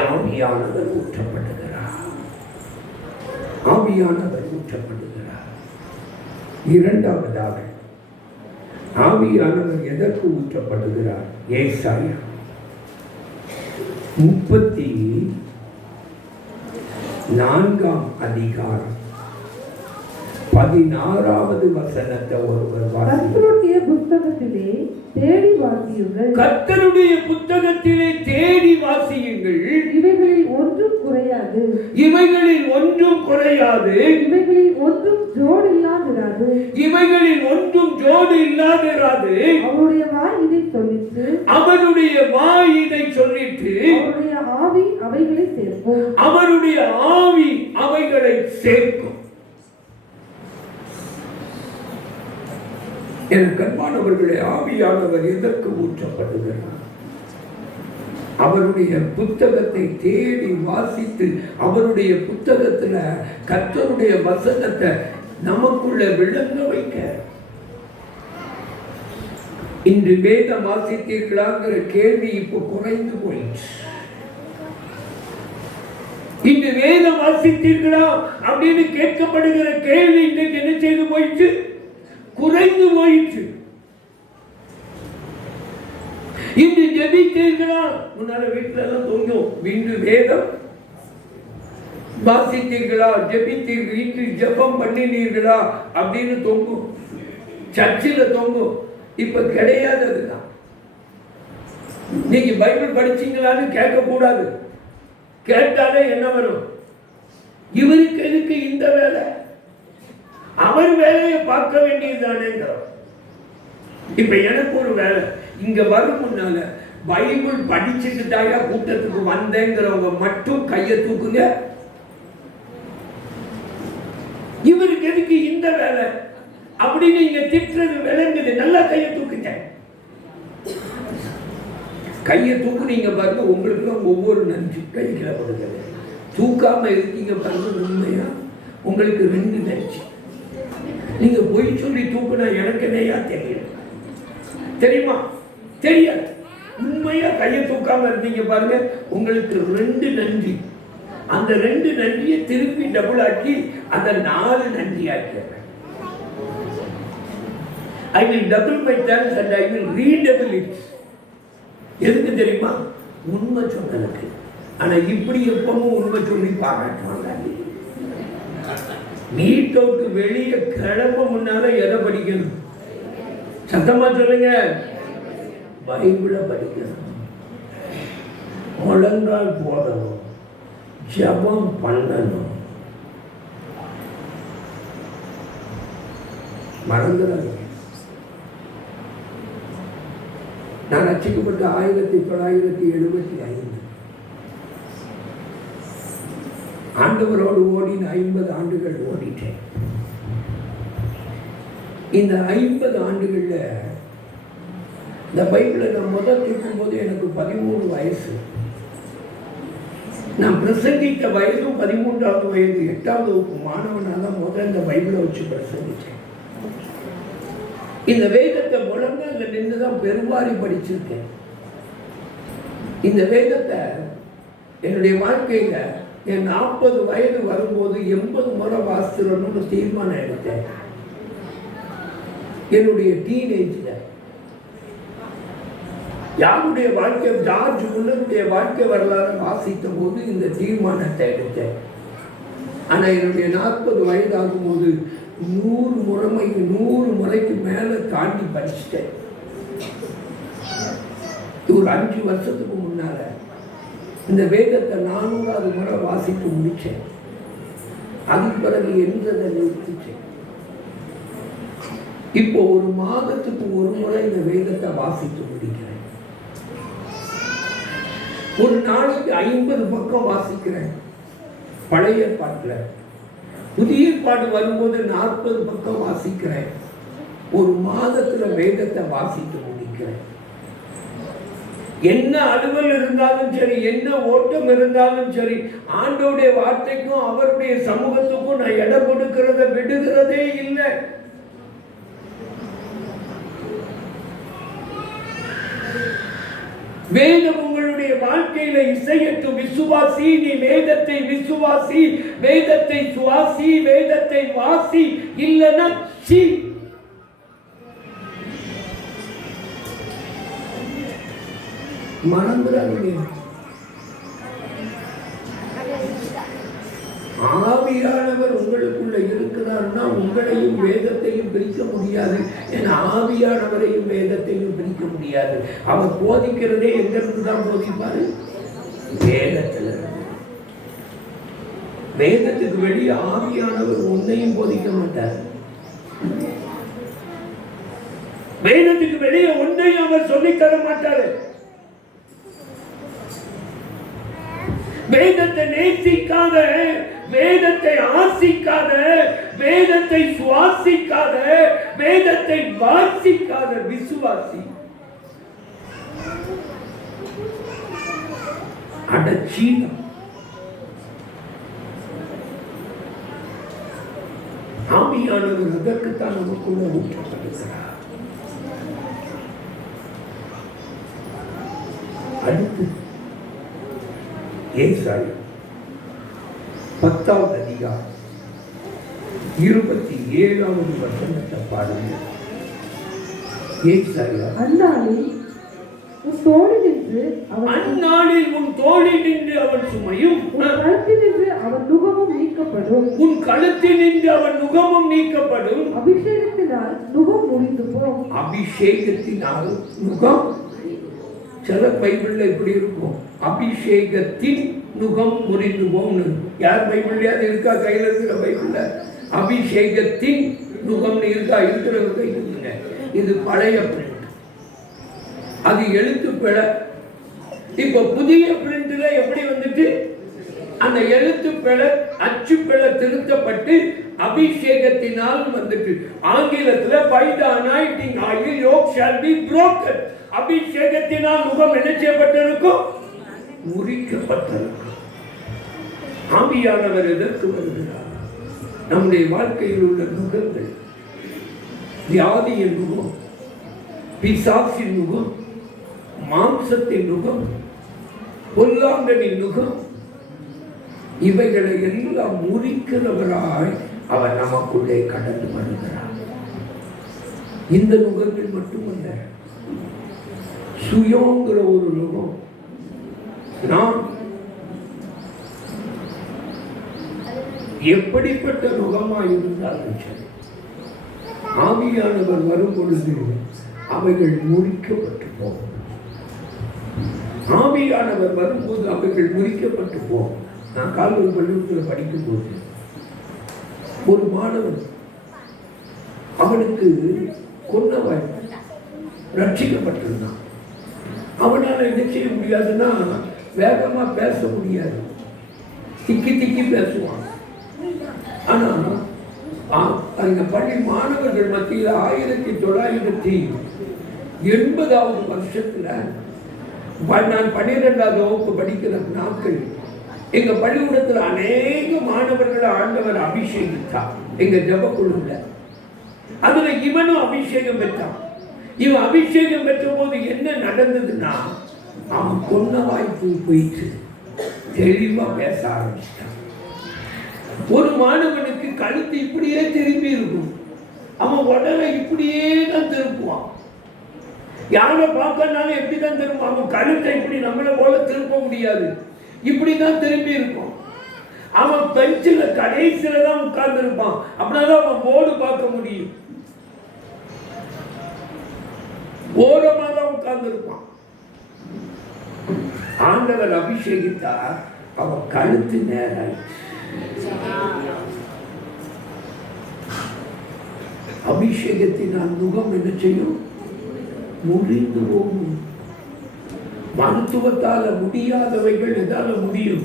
ஆவியானவர் ஊற்றப்படுகிறார். ஆவியானவர் ஊற்றப்படுகிறார். இரண்டாவதாக ஆவியானவர் எதற்கு ஊற்றப்படுகிறார்? ஏசாயா 34ஆம் அதிகாரம் 16வது வசனத்தை ஒருவர் கர்த்தருடைய புத்தகத்திலே தேடி வாசியுங்கள். கர்த்தருடைய புத்தகத்திலே தேடி வாசியுங்கள். இவைகளில் ஒன்றும் குறையாது. இவைகளில் ஒன்றும் குறையாது. இவைகளில் ஒன்றும் ஜோடு இல்லாதிராது. இவைகளில் ஒன்றும் ஜோடு இல்லாதிராது. அவருடைய வாய் இதை சொல்லிற்று. அவருடைய வாய் இதை சொல்லிற்று. அவருடைய ஆவி அவைகளை சேர்க்கும். அவருடைய ஆவி அவைகளை சேர்க்கும். என் கண்மானவர்களே, ஆவியானவர் எதற்கு ஊற்றப்படுகிறார்? அவருடைய புத்தகத்தை தேடி வாசித்து அவருடைய புத்தகத்துல கர்த்தருடைய வசனத்தை நமக்குள்ள விளங்க வைக்க. இன்று வேதம் வாசித்தீர்களாங்கிற கேள்வி இப்போ குறைந்து போயிடுச்சு. இன்று வேதம் வாசித்தீர்களா அப்படின்னு கேட்கப்படுகிற கேள்வி இன்றைக்கு என்ன செய்து போயிடுச்சு? குறைந்து போயிற்று. இன்று ஜெபித்தீர்களா? முன்னால வீட்டுல எல்லாம் தொங்கும். இன்று வேதம் வாசித்தீர்களா, ஜெபித்தீர்கள், இன்று ஜெபம் பண்ணினீர்களா அப்படின்னு தொங்கும். சர்ச்சில் தொங்கும். இப்ப கிடையாது. அதுதான் நீங்க பைபிள் படிச்சீங்களான்னு கேட்க கூடாது. கேட்டாலே என்ன வரும்? இவருக்கு எதுக்கு இந்த வேலை? அவர் வேலையை பார்க்க வேண்டியதுதானேங்க. இப்ப எனக்கு ஒரு வேலை. இங்க வரும் முன்னால பைபிள் படிச்சுக்கிட்டாயா கூட்டத்துக்கு வந்தேங்கிறவங்க மட்டும் கையை தூக்குங்க. இவருக்கு எதுக்கு இந்த வேலை அப்படின்னு நீங்க திட்டுறது விளங்குது. நல்லா கையை தூக்குங்க. கையை தூக்குனீங்க பாருங்க, உங்களுக்கு ஒவ்வொரு நன்றி கைகளை கொடுக்குறது. தூக்காம இருக்கீங்க பாருங்க, உண்மையா உங்களுக்கு 2 நன்றி. நீங்க பொய் சொல்லி தூக்குனா எனக்கு என்னையா தெரியும்? தெரியுமா? தெரியாது. உண்மையா கையை தூக்காம இருந்தீங்க பாருங்க, உங்களுக்கு 2 நன்றி. அந்த 2 நன்றியை திருப்பி டபுள் ஆக்கி அந்த 4 நன்றி ஆக்கிறேன். I will double my thanks and I will redouble it. எதுக்கு தெரியுமா? உண்மை சொன்னதுக்கு. ஆனா இப்படி எப்பவும் உண்மை சொல்லி பாராட்டுவாங்க. வீட்டை விட்டு வெளியே கிளம்ப முன்னால எதை படிக்கணும்? சத்தமா சொல்லுங்க. பைபிளை படிக்கணும், முழங்கால் போடணும், ஜெபம் பண்ணணும். மறந்துடாதீங்க. நான் ரட்சிக்கப்பட்ட 1975 ஆண்டவரோடு ஓடின 50 ஆண்டுகள் ஓடிட்டேன். இந்த 50 ஆண்டுகள்ல இந்த பைபிளை நான் முதல் கேட்கும்போது எனக்கு 13 வயசு. நான் பிரசங்கித்த வயதும் 13வது வயது, 8வது வகுப்பு மாணவனால முதல் இந்த பைபிளை வச்சு பிரசங்கிச்சேன். இந்த வேதத்தை முழங்கால நின்றுதான் பெருவாரி படிச்சிருக்கேன். இந்த வேதத்தை என்னுடைய வாழ்க்கையில என் 40 வயது வரும்போது 80 முறை வாசிச்சிடணும்னு தீர்மானம் எடுத்தேன். என்னுடைய டீனேஜ்ல யாருடைய வாழ்க்கை, ஜார்ஜ் முல்லருடைய வாழ்க்கை வரலாறு வாசித்த போது இந்த தீர்மானத்தை எடுத்தேன். ஆனா என்னுடைய 40 வயது ஆகும்போது 100 முறைக்கு மேல தாண்டி படிச்சுட்டேன். ஒரு 5 வருஷத்துக்கு முன்னால இந்த வேதத்தை 400வது முறை வாசித்து முடிச்சேன். அதுக்கு பிறகு எந்ததை நிறுத்திச்சேன். இப்போ ஒரு மாதத்துக்கு ஒரு முறை இந்த வேதத்தை வாசித்து முடிக்கிறேன். ஒரு நாளைக்கு 50 பக்கம் வாசிக்கிறேன். பழைய பாட்டுல புதிய பாட்டு வரும்போது 40 பக்கம் வாசிக்கிறேன். ஒரு மாதத்துல வேதத்தை வாசித்து முடிக்கிறேன். என்ன அலுவல் இருந்தாலும் சரி, என்ன ஓட்டம் இருந்தாலும் சரி, ஆண்டவருடைய வார்த்தைக்கும் அவருடைய சமூகத்துக்கும் நான் இடம் கொடுக்கிறத விடுகிறதே இல்லை. வேதம் உங்களுடைய வாழ்க்கையில இசையத்து. விசுவாசி, நீ வேதத்தை விசுவாசி, வேதத்தை சுவாசி, வேதத்தை வாசி, இல்லைன்னா மறந்துடாதீங்க. ஆவியானவர் உங்களுக்குள்ள இருக்கிறார்னா உங்களையும் வேதத்தையும் பிரிக்க முடியாது. ஏன்னா ஆவியானவரையும் வேதத்தையும் பிரிக்க முடியாது. அவர் போதிக்கிறதே எங்கிருந்து தான் போதிப்பாரு? வேதத்துல. வேதத்துக்கு வெளியே ஆவியானவர் ஒன்னையும் போதிக்க மாட்டார். வேதத்துக்கு வெளியே ஒன்னையும் அவர் சொல்லித்தர மாட்டாரு. வேதத்தை நேசிக்காத, வேதத்தை ஆசிக்காத, வேதத்தை சுவாசிக்காத, வேதத்தை வாசிக்காத விசுவாசி அடச்சீனம். ஆவியானவர் அதற்குத்தான் நமக்குள்ள ஊற்றப்படுகிறார். அடுத்து ஏசாயா 10வது அதிகாரம் 27வது வசனத்தை பாருங்க. ஏசாயா அந்நாளில் உன் தோளில் நின்று அவன் சுமையும், உன் கழுத்தினின்று அவன் நுகமும் நீக்கப்படும். உன் கழுத்தினின்று அவன் நுகமும் நீக்கப்படும். அபிஷேகத்தினால் நுகம் முறிந்து போகும். அபிஷேகத்தினால் நுகம். சில பைபிள்ல இப்படி இருக்கும், அபிஷேகத்தின் நுகம் முறிந்து போகும். யார் பைபிள்லயாவது இருக்கா? கையில் இருக்கிற பைபிள்ல அபிஷேகத்தின் நுகம்னு இருக்கா? இருக்கிறவங்க இருக்குங்க. இது பழைய பிரிண்ட், அது எழுத்து பிழை. இப்ப புதிய பிரிண்ட்ல எப்படி வந்துட்டு அந்த எழுத்து பிழை, அச்சு பிழை திருத்தப்பட்டு அபிஷேகத்தினால் வந்துட்டு. ஆங்கிலத்துல by the anointing oil yoke shall be broken. அபிஷேகத்தினால் முகம் என்ன செய்யப்பட்டிருக்கும்? முறிக்கப்பட்டிருக்கும். ஆவியானவர் எதற்கு வருகிறார்? நம்முடைய வாழ்க்கையில் உள்ள நுகங்கள், வியாதியின் நுகம், பிசாசின் நுகம், மாம்சத்தின் நுகம், பொல்லாங்கனின் நுகம், இவைகளை எல்லாம் முறிக்கிறவராய் அவர் நமக்குள்ளே கடந்து வருகிறார். இந்த நுகங்கள் மட்டுமல்ல, சுயோங்கிற ஒரு நுகம். நாம் எப்படிப்பட்ட நுகமாய் இருந்தாலும் சரி, ஆவியானவர் வரும் பொழுது அவைகள் முறிக்கப்பட்டு போகும். ஆவியானவர் வரும்போது அவைகள் முறிக்கப்பட்டு போகும். நான் கால்வரி பள்ளிக்கூடத்தில் படிக்கும் போது ஒரு மாணவன் அவனுக்கு கொன்னவன் ரட்சிக்கப்பட்டிருந்தான். அவனால் என்ன செய்ய முடியாதுன்னா வேகமா பேச முடியாது, திக்கி திக்கி பேசுவான். ஆனா அந்த பள்ளி மாணவர்கள் மத்தியில் 1980 வருஷத்துல நான் 12ஆவது வகுப்பு படிக்கிற நாட்கள் எங்க பள்ளிக்கூடத்தில் அநேக மாணவர்களை ஆண்டவர் அபிஷேகித்தார். எங்க ஜபக்குழுல அதுல இவனும் அபிஷேகம் பெற்றான். இவன் அபிஷேகம் பெற்ற போது என்ன நடந்ததுன்னா, அவன் கொன்ன வாய்ப்பு போயிட்டு தெளிவா பேச ஆரம்பிச்சிட்டான். ஒரு மாணவனுக்கு கழுத்து இப்படியே திரும்பி இருக்கும், அவன் உடலை இப்படியே தான் திருப்புவான். யாரை பார்க்கனாலும் எப்படிதான் திரும்ப, அவன் கழுத்தை இப்படி நம்மளை போல திருப்ப முடியாது, இப்படிதான் திரும்பி இருக்கும். அவன் பெஞ்சில கடைசியில தான் உட்கார்ந்து இருப்பான், அப்படின்னாதான் அவன் போர்டு பார்க்க முடியும். ஓரமா தான் உட்கார்ந்து இருப்பான். ஆண்டவர் அபிஷேகித்தார், அவன் கழுத்து நேராயிடுச்சு. அபிஷேகத்தினால் முகம் என்ன செய்யும்? முறிந்து போகும். மருத்துவத்தால முடியாதவைகள் எதால முடியும்?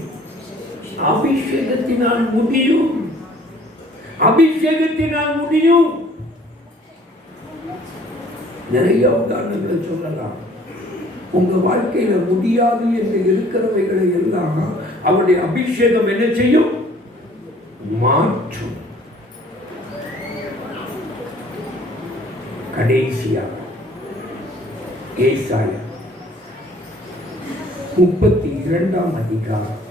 அபிஷேகத்தினால் முடியும். அபிஷேகத்தினால் முடியும். நிறைய உதாரணங்களை சொல்லலாம். உங்க வாழ்க்கையில முடியாது என்று இருக்கிறவைகளை எல்லாம் அவருடைய அபிஷேகம் என்ன செய்யும்? மாற்றும். கடைசியாக ஏசாயா 32ஆம் அதிகாரம்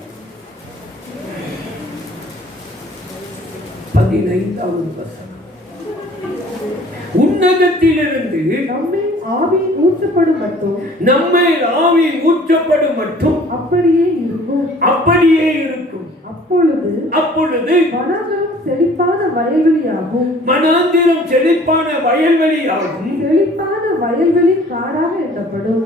15வது வசனம். உன்னதத்திலிருந்து நம்மை ஆவி ஊற்றப்படும் மட்டும் அப்படியே இருக்கும். அப்பொழுது வனாந்திரம் செழிப்பான வயல்வெளியாகும். செழிப்பான வயல்வெளி காடாக எண்ணப்படும்.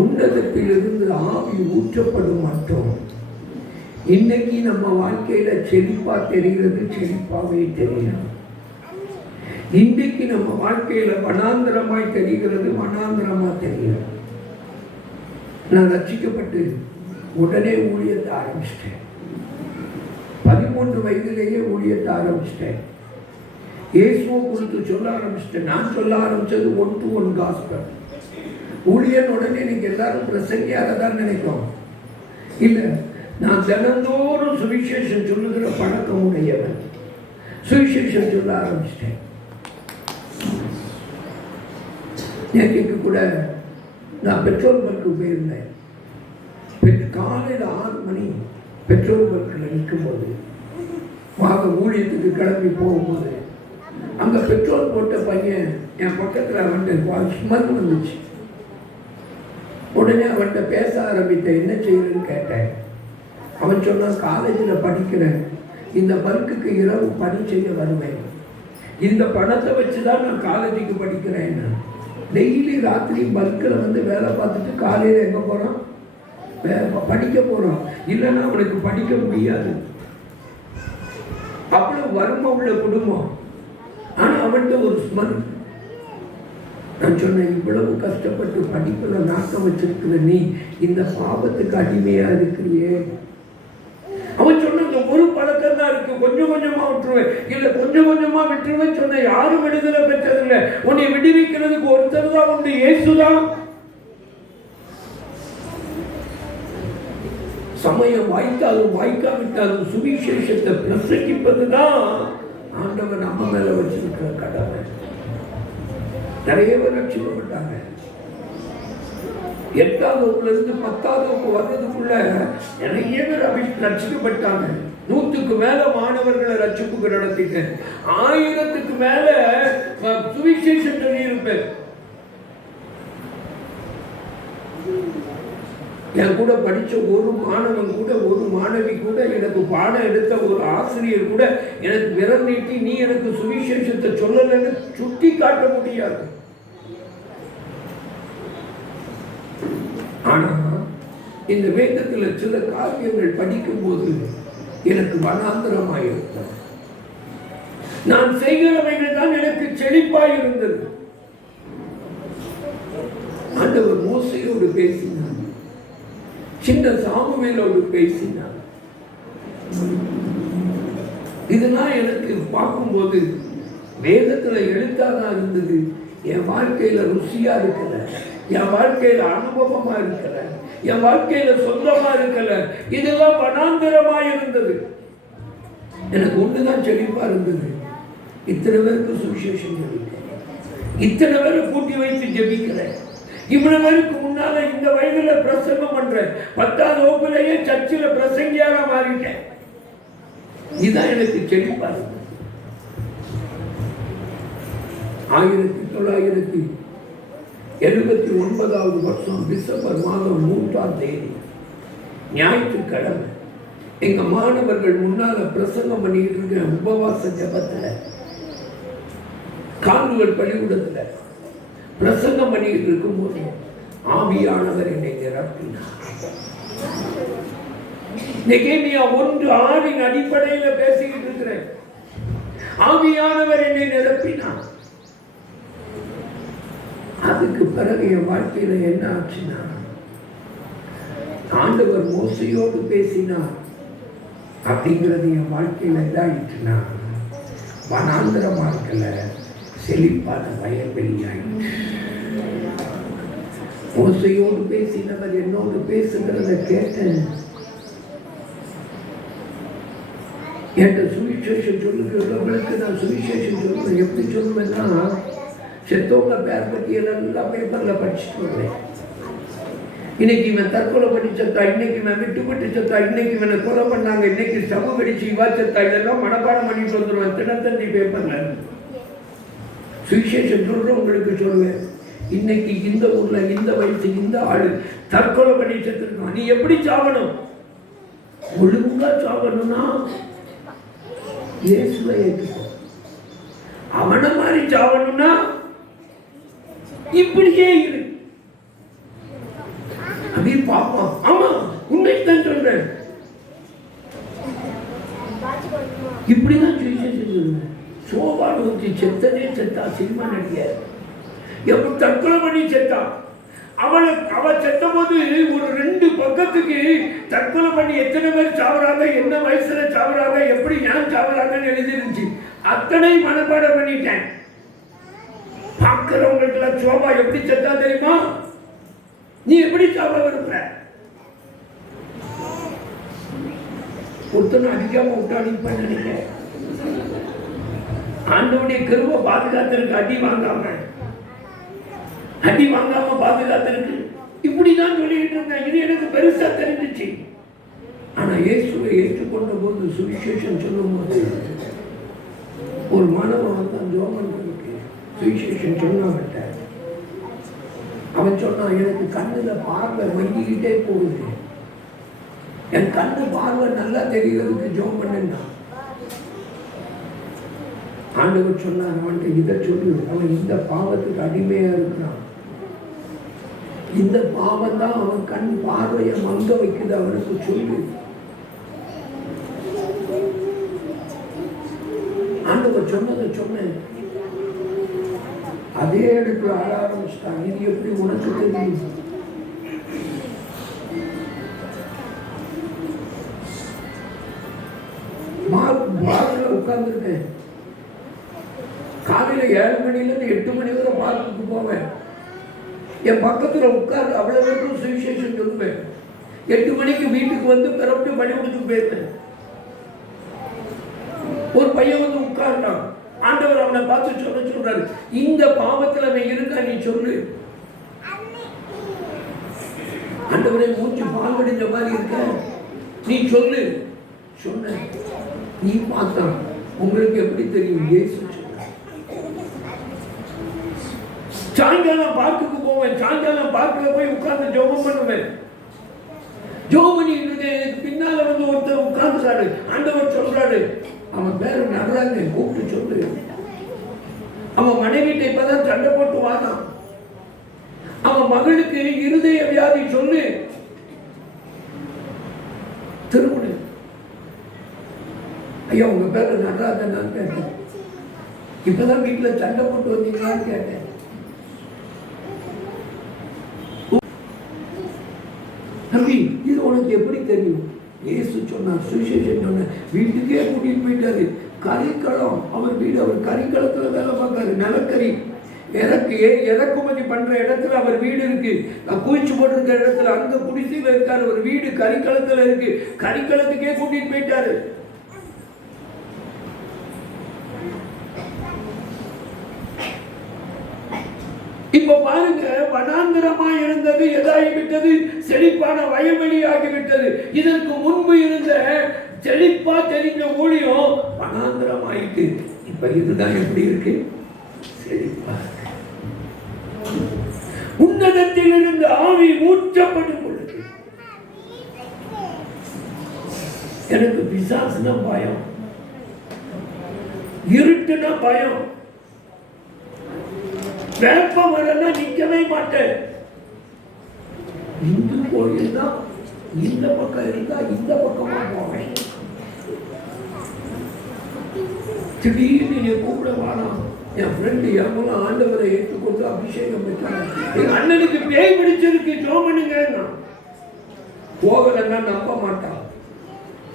உன்னதத்திலிருந்து ஆவி ஊற்றப்படும் மட்டும். இன்னைக்கு நம்ம வாழ்க்கையில செழிப்பா தெரிகிறது, செழிப்பாவே தெரியும். இன்றைக்கு நம்ம வாழ்க்கையில வனாந்திரமாய் தெரிகிறது, வனாந்திரமா தெரியும். நான் ரட்சிக்கப்பட்டு உடனே ஊழியத்தை ஆரம்பிச்சிட்டேன். 13 வயதிலேயே ஊழியத்தை ஆரம்பிச்சிட்டேன். இயேசுவை குறித்து சொல்ல ஆரம்பிச்சிட்டேன். நான் சொல்ல ஆரம்பிச்சது 1-to-1 காஸ்பல். ஊழியன் உடனே நீங்க எல்லாரும் பிரசங்கியாக தான் நினைக்கும். இல்லை, நான் தினந்தோறும் சுவிசேஷம் சொல்லுகிற பழக்கம் உடையவன். சுவிசேஷம் சொல்ல ஆரம்பிச்சிட்டேன். நேற்றைக்கு கூட நான் பெட்ரோல் பங்க்கு போயிருந்தேன். காலையில் 6 மணி பெட்ரோல் பங்க்கில் நிற்கும்போது, ஊழியத்துக்கு கிளம்பி போகும்போது, அங்கே பெட்ரோல் போட்ட பையன் என் பக்கத்தில் வந்து ஸ்மெல் வந்துச்சு. உடனே அவன்கிட்ட பேச ஆரம்பித்தேன். என்ன செய்யறேன்னு கேட்டேன். அவன் சொன்னான், காலேஜில் படிக்கிறேன், இந்த பல்க்குக்கு இரவு பணி செய்ய வருவேன், இந்த பணத்தை வச்சு தான் நான் காலேஜுக்கு படிக்கிறேன். டெய்லி ராத்திரி பல்கில் வந்து வேலை பார்த்துட்டு காலையில் எங்கே போகிறான்? படிக்க போகிறான். இல்லைன்னா அவனுக்கு படிக்க முடியாது. அவ்வளோ வறுமை உள்ள குடும்பம். ஆனால் அவன்கிட்ட ஒரு ஸ்மெல். நான் சொன்னேன், இவ்வளவு கஷ்டப்பட்டு படிப்பில் நாட்டம் வச்சிருக்கிற நீ இந்த பாவத்துக்கு அடிமையாக இருக்கிறியே. அவன் சொன்ன ஒரு பழக்கம் தான் இருக்கு, கொஞ்சம் கொஞ்சமா விட்டுருவேன். இல்லை, கொஞ்சம் கொஞ்சமா விட்டுருவேன் சொன்ன. யாரும் விடுதலை பெற்றதில்லை. உன்னை விடுவிக்கிறதுக்கு ஒருத்தர் தான் உண்டு, இயேசுதான். சமயம் வாய்க்காலும் வாய்க்காவிட்டாலும் சுவிசேஷத்தை பிரசங்கிப்பதுதான் ஆண்டவர் நம்ம மேல வச்சிருக்கிற கடமை. நிறைய பேர் ரட்சிக்கப்பட்டாங்க. 8ஆவது வகுப்புல இருந்து 10ஆவது வகுப்பு வர்றதுக்குள்ள நிறைய பேர் ரட்சிக்கப்பட்டாங்க. 100க்கு மேல மாணவர்களை ரட்சிப்புக்கு நடத்திட்டேன். 1000க்கு மேல சுவிசேஷம் சொல்லி இருப்பேன். என் கூட படித்த ஒரு மாணவன் கூட, ஒரு மாணவி கூட, எனக்கு பாடம் எடுத்த ஒரு ஆசிரியர் கூட எனக்கு விரல் நீட்டி நீ எனக்கு சுவிசேஷத்தை சொல்லலைன்னு சுட்டி காட்ட முடியாது. ஆனா இந்த வேதத்தில் சில காரியங்கள் படிக்கும் போது எனக்கு வனாந்திரமாயிருந்தது. நான் செய்கிறவைகள் தான் எனக்கு செழிப்பாய் இருந்தது. ஆண்டவர் மோசையோடு பேசினார், சின்ன சாமுவேலோடு பேசினார். இதெல்லாம் எனக்கு பார்க்கும்போது வேதத்துல எழுத்தாதான் இருந்தது. என் வாழ்க்கையில ருசியா இருக்கல, என் வாழ்க்கையில அனுபவமா இருக்கல, என் வாழ்க்கையில சொந்தமா இருக்கல. இதெல்லாம் வனாந்திரமா இருந்தது. எனக்கு ஒண்ணுதான் செழிப்பா இருந்தது. இத்தனை பேருக்கு சுவிசேஷம் சொல்லிட்டேன், இத்தனை பேரை கூட்டி வைத்து ஜெபிக்கிறேன், இவ்வளவு பேருக்கு முன்னால இந்த வயதுல பிரசங்கம் பண்றேன், 10வது வகுப்புலயே சர்ச்சில் பிரசங்கியாக மாறிட்டேன். இதுதான் எனக்கு செழிப்பா இருந்தது. 1979வது வருஷம் டிசம்பர் மாதம் 3ஆம் தேதி ஞாயிற்றுக்கிழமை எங்க மாணவர்கள் முன்னால பிரசங்கம் பண்ணிட்டு இருக்க உபவாச ஜபத்துல கால்கள் பள்ளிக்கூடத்துல பிரசங்கம் பண்ணிட்டு இருக்கும் போது ஆவியானவர் என்னை நிரப்பினார். நெகேமியா 1:6 அடிப்படையில பேசிக்கிட்டு இருக்கிறேன். ஆவியானவர் என்னை நிரப்பினார். அதுக்கு பிறகு என் வாழ்க்கையில என்ன ஆச்சுன்னா, ஆண்டவர் மோசையோடு பேசினார் அப்படிங்கிறது என் வாழ்க்கையில எதாயிடுச்சுன்னா, வனாந்திர வாழ்க்கையில செழிப்பான வயல்வெளியாயிடுச்சு. மோசையோடு பேசினவர் என்னோடு பேசுகிறத கேட்டேன். என்கிட்ட சுவிசேஷம் சொல்லுகிறவர்களுக்கு நான் சுவிசேஷம் சொல்லுவேன். எப்படி சொல்லுவேன்னா, செத்தவங்க பேர் பட்டியல் எல்லாம் பேப்பர்ல படிச்சுட்டு வருவேன். இன்னைக்கு இவன் தற்கொலை பண்ணி செத்தா, இன்னைக்கு இவன் விட்டுப்பட்டு செத்தா, இன்னைக்கு இவனை கொலை பண்ணாங்க, இன்னைக்கு சம கடிச்சு இவா செத்தா, இதெல்லாம் மனப்பாடம் பண்ணிட்டு வந்துடுவேன் தினத்தந்தி பேப்பர்ல. சுவிசேஷம் சொல்றவங்களுக்கு சொல்லுவேன், இன்னைக்கு இந்த ஊர்ல இந்த வயசு இந்த ஆளு தற்கொலை பண்ணி செத்துருக்கான், நீ எப்படி சாகணும்? ஒழுங்கா சாகணும்னா இயேசுவை ஏற்றுக்கோ. அவனை மாதிரி சாகணும்னா இப்படியே இரு. அப்படி பாப்போம். ஆமா, உண்மைதான் சொல்றேன். இப்படிதான் சொல்லுவேன். சோபாடு வச்சு செத்தனே செத்தா சினிமா நடிகர் எப்படி தற்கொலை பண்ணி செத்தான். அவ செத்த போது ஒரு 2 பக்கத்துக்கு தற்கொலை பண்ணி எத்தனை பேர் சாவறாங்க, என்ன வயசுல சாவறாங்க, எப்படி ஏன் சாவறாங்கன்னு எழுதிருந்துச்சு. அத்தனை மனப்பாடம் பண்ணிட்டேன். பார்க்கிறவங்களுக்கு சோபா எப்படி செத்தா தெரியுமா? நீ எப்படி சாவ விரும்புற? ஒருத்தனை அடிக்காம விட்டா அடிப்பேன் நினைக்க. ஆண்டவனுடைய கிருபை பாதுகாத்திருக்கு. அடி வாங்காம பாதுகாத்திருக்கு. இப்படிதான் சொல்லிட்டு இருந்தேன். இது எனக்கு பெருசா தெரிஞ்சிச்சு. ஆனா இயேசுவை ஏற்றுக்கொண்ட போது, சுவிசேஷம் சொல்லும் போது, ஒரு மாணவன் வந்தான் ஜோமனுக்கு சுவிசேஷம் சொன்னாங்கிட்ட. அவன் சொன்னான், எனக்கு கண்ணுல பார்வை மங்கிக்கிட்டே போகுது, என் கண்ணு பார்வை நல்லா தெரிகிறதுக்கு ஜோம் பண்ணா. ஆண்டவர் சொன்னார், அவன்கிட்ட இதை சொல்லு, அவன் இந்த பாவத்துக்கு அடிமையா இருக்கிறான், இந்த பாவம் தான் அவன் கண் பார்வையை மங்க வைக்குது, அவனுக்கு சொல்லு. ஆண்டவர் சொன்னதை சொன்னேன். அதே இடத்துல ஆட ஆரம்பிச்சிட்டான். இது எப்படி உனக்கு தெரியும்? உட்கார்ந்துருக்கேன். காலையில 7 மணிலேருந்து 8 மணி வரை பார்க்குக்கு போவேன். என் பக்கத்துல உட்கார்ந்து அவ்வளவு பேருக்கும் சுவிசேஷம் சொல்லுவேன். 8 மணிக்கு வீட்டுக்கு வந்து பிறப்பு பள்ளிக்கூடத்துக்கு போயிருந்தேன். ஒரு பையன் வந்து உட்கார்ந்தான். ஆண்டவர் அவனை பார்த்து சொல்றாரு, இந்த பாவத்துல அவன் இருக்கா, நீ சொல்லு. ஆண்டவரை மூச்சு பால் வடிஞ்ச மாதிரி இருக்க, நீ சொல்லு. சொன்ன. நீ பார்த்தான். உங்களுக்கு எப்படி தெரியும்? இயேசு சொன்னார். சாயங்காலம் பார்க்குக்கு போவேன். சாயங்காலம் பார்க்கல போய் உட்கார்ந்து ஜெபம் பண்ணுவேன். ஜெபம் பண்ணிட்டு இருக்கேன். எனக்கு பின்னால வந்து ஒருத்தர் உட்கார்ந்துறாரு. ஆண்டவர் சொல்றாரு, அவன் பேரு நடராஜ, கூப்பிட்டு சொல்லு. அவன் மனைவிட்ட இப்பதான் சண்டை போட்டு வாதான். அவன் மகளுக்கு இருதய வியாதி சொல்லு. திருமணம் ஐயா உங்க பேர நடராஜனான்னு கேட்டேன். இப்பதான் வீட்டுல சண்டை போட்டு வந்தீங்களான்னு கேட்டேன். தம்பி இது உனக்கு எப்படி தெரியும்? இயேசு சொன்னார், சுவிசேஷன் சொன்ன வீட்டுக்கே கூட்டிட்டு போயிட்டாரு. கறிக்களம் அவர் வீடு. அவர் கறிக்களத்துல வேலை பார்க்காரு. நிலக்கரி இறக்குமதி பண்ற இடத்துல அவர் வீடு இருக்கு. குளிச்சு போட்டிருக்கிற இடத்துல அங்க குடிசையில இருக்காரு. அவர் வீடு கறிக்களத்துல இருக்கு. கறிக்களத்துக்கே கூட்டிட்டு போயிட்டாரு. இப்ப பாருங்க, வனாந்திரமா இருந்தது எதாகிவிட்டது, செழிப்பான வயல்வெளி ஆகிவிட்டது. இதற்கு முன்பு இருந்த செழிப்பா தெரிஞ்ச ஊழியம் வனாந்திரம் ஆயிட்டு. இப்ப இதுதான் எப்படி இருக்கு? செழிப்பா. உன்னதத்தில் இருந்து ஆவி ஊற்றப்படும் பொழுது எனக்கு பிசாசுனா பயம், இருட்டுனா பயம், வேப்பம் வரனா நிக்கவே மாட்டேன். இந்து கோயில் தான் இந்த பக்கம் இருந்தா இந்த பக்கமா போவேன். திடீர்னு நீ கூப்பிட வாழாம். என் ஃப்ரெண்டு எவங்களும் ஆண்டவரை ஏற்றுக்கொண்டு அபிஷேகம் பெற்றாங்க. எங்க அண்ணனுக்கு பேய் பிடிச்சிருக்கு, ஜோமனுங்க. போகலன்னா நம்ப மாட்டான்.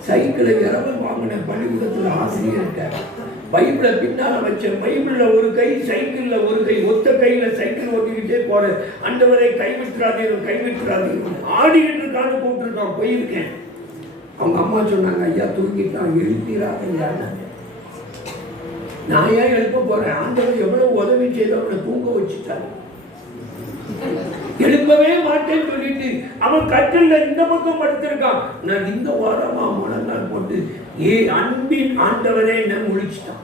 சைக்கிளை இரவல் வாங்கின பள்ளிக்கூடத்துல ஆசிரியர்கிட்ட பைபிளை பின்னால வச்சேன். பைபிள்ல ஒரு கை, சைக்கிள்ல ஒரு கை, ஒத்த கையில சைக்கிள் ஓட்டிக்கிட்டே போறேன். ஆண்டவரை கைவிட்டுறாதீர்கள், கைவிட்டுறாதீர்கள். ஆடிக்கிட்டு இருக்கான்னு கூப்பிட்டுருக்கான். போயிருக்கேன். அவங்க அம்மா சொன்னாங்க, ஐயா தூங்கிட்டான், எழுப்பிடாதீங்க. நான் ஏன் எழுப்ப போறேன்? ஆண்டவர் எவ்வளவு உதவி செய்து அவனை தூங்க வச்சுட்டாரு. எழுப்பவே மாட்டேன்னு சொல்லிட்டு அவன் கட்டில இந்த பக்கம் படுத்திருக்கான். நான் இந்த வாரமா முழங்கால் போட்டு அன்பின் ஆண்டவரே என்ன முடிச்சுட்டான்.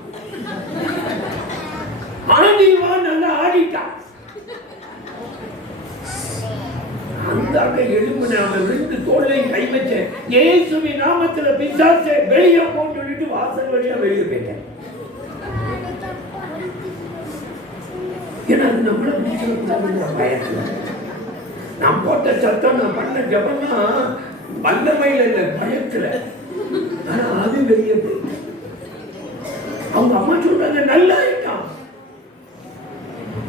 ஆடிவா நல்லா ஆடிட்டான். அந்த எழுப்புன அவன் விழுந்து தோல்லையும் கை வச்சேன். இயேசுவின் நாமத்துல பிசாசே வெளியே போன்னு சொல்லிட்டு வாசல் வழியா வெளியே போயிட்டேன். ஏன்னா அது நம்மள பயத்துல நான் போட்ட சத்தம், நான் பண்ண ஜபம்னா வல்லமையில இல்லை, பயத்துல. ஆனா அது வெளியே போயிட்டு அவங்க அம்மா சொல்றாங்க நல்லா ஆயிட்டான்.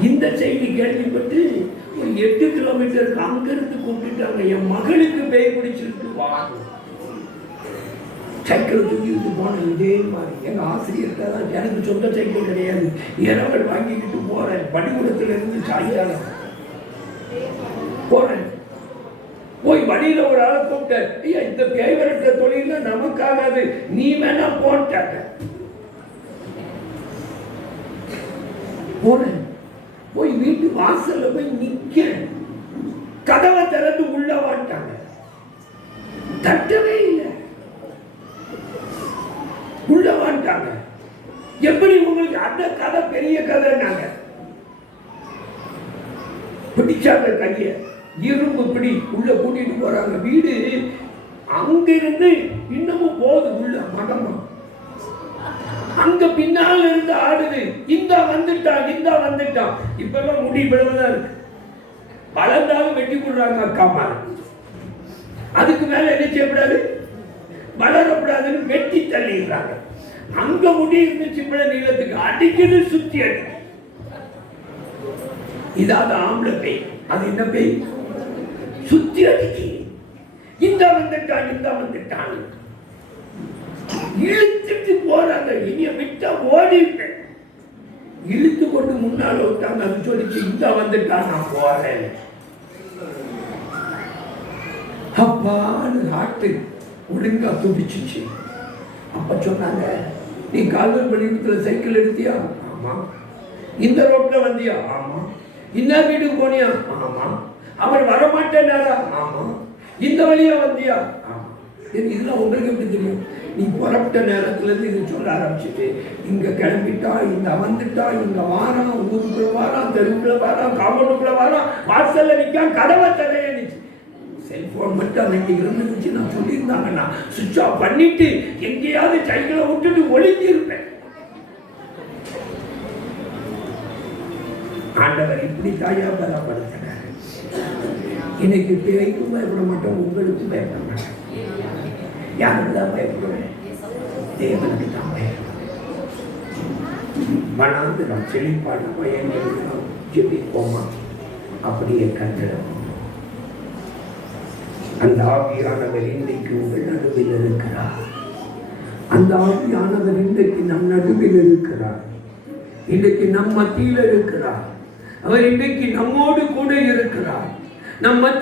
இந்த செய்தி கேள்விப்பட்டு ஒரு 8 கிலோமீட்டருக்கு அங்கிருந்து கூப்பிட்டுட்டாங்க. என் மகளுக்கு பேய் பிடிச்சிருக்கு வா. சைக்கிள் தூக்கிட்டு போனேன். இதே மாதிரி எங்க ஆசிரியர்கிட்ட தான், எனக்கு சொந்த சைக்கிள் கிடையாது, இரவல் வாங்கிக்கிட்டு போறேன். பள்ளிக்கூடத்துல இருந்து சாயங்காலம் போறேன். போய் வழியில ஒரு ஆளை கூப்பிட்டேன். ஐயா இந்த பேய் விரட்டுற தொழில நமக்காகாது, நீ வேணா போட்டாங்க. போறேன். போய் வீட்டு வாசல்ல போய் நிக்க, கதவை திறந்து உள்ள வாட்டாங்க. தட்டவே இல்லை, உள்ள வாட்டாங்க. எப்படி உங்களுக்கு அந்த கதை பெரிய கதைன்னாங்க. பிடிச்சாங்க கைய, இரும்பு பிடி, உள்ள கூட்டிட்டு போறாங்க. வீடு அங்கிருந்து இன்னமும் போகுது உள்ள மகமா. அங்க பின்னால இருந்து ஆடுது, இந்த வந்துட்டான், இந்த வந்துட்டான். இப்பெல்லாம் முடி பிளவுதான் இருக்கு, வளர்ந்தாலும் வெட்டி கொடுறாங்க அக்கா மாதிரி. அதுக்கு மேல என்ன செய்யக்கூடாது, வளரக்கூடாதுன்னு வெட்டி தள்ளிடுறாங்க. அங்க முடி இருந்துச்சு பிள்ளை நீளத்துக்கு, அடிக்குது, சுத்தி அடி. இதாவது ஆம்பளை பேய். அது என்ன பேய்? சுத்தி அடிச்சு இந்த வந்துட்டான், இந்த வந்துட்டான், இழுத்துட்டு போறாங்க. இனிய விட்டா ஓடிட்டேன். இழுத்து கொண்டு முன்னால விட்டாங்க. அது சொல்லிச்சு இந்த வந்துட்டான், நான் போறேன். அப்பான்னு ஆட்டு ஒழுங்கா துடிச்சிச்சு. அப்ப சொன்னாங்க, நீ கால்வன் பள்ளிக்கூடத்துல சைக்கிள் எடுத்தியா? ஆமா. இந்த ரோட்ல வந்தியா? ஆமா. இந்த வீட்டுக்கு போனியா? ஆமா. அவர் வரமாட்டேன்னாரா? ஆமா. இந்த வழியா வந்தியா? ஆமா. இதெல்லாம் உங்களுக்கு எப்படி தெரியும்? நீ புறப்பட்ட நேரத்துல இருந்து இது சொல்ல ஆரம்பிச்சுட்டு, இங்க கிளம்பிட்டா, இங்க வந்துட்டா, இங்க வாரான், ஊருக்குள்ள வாரான், தெருவுக்குள்ள வாரான், காம்பவுண்டுக்குள்ள வாரான், வாசல்ல நிக்கான், கதவை தரையணிச்சு. செல்போன் மட்டும் அன்னைக்கு இருந்துச்சு, நான் சொல்லியிருந்தாங்கன்னா சுவிட்ச் ஆஃப் பண்ணிட்டு எங்கேயாவது சைக்கிளை விட்டுட்டு ஒளிஞ்சு இருப்பேன். ஆண்டவர் இப்படி தாயா பலப்படுத்தினார். இன்னைக்கு பேய்க்கும் பயப்பட மாட்டோம், உங்களுக்கும் பயப்பட மாட்டோம். யாருக்கு தான் பயப்படுவேன்? தேவனுக்கு தான் பயம். வனாந்திரம் செழிப்பான பயங்கள் ஜெபிப்போமா? அப்படியே கண்டிடும். அந்த ஆவியானவர் இன்றைக்கு உங்கள் நடுவில் இருக்கிறார். அந்த ஆவியானவர் இன்றைக்கு நம் நடுவில் இருக்கிறார். இன்றைக்கு நம் மத்தியில் இருக்கிறார். அவர் இன்றைக்கு நம்மோடு கூட இருக்கிறார். நம் மத்தியில்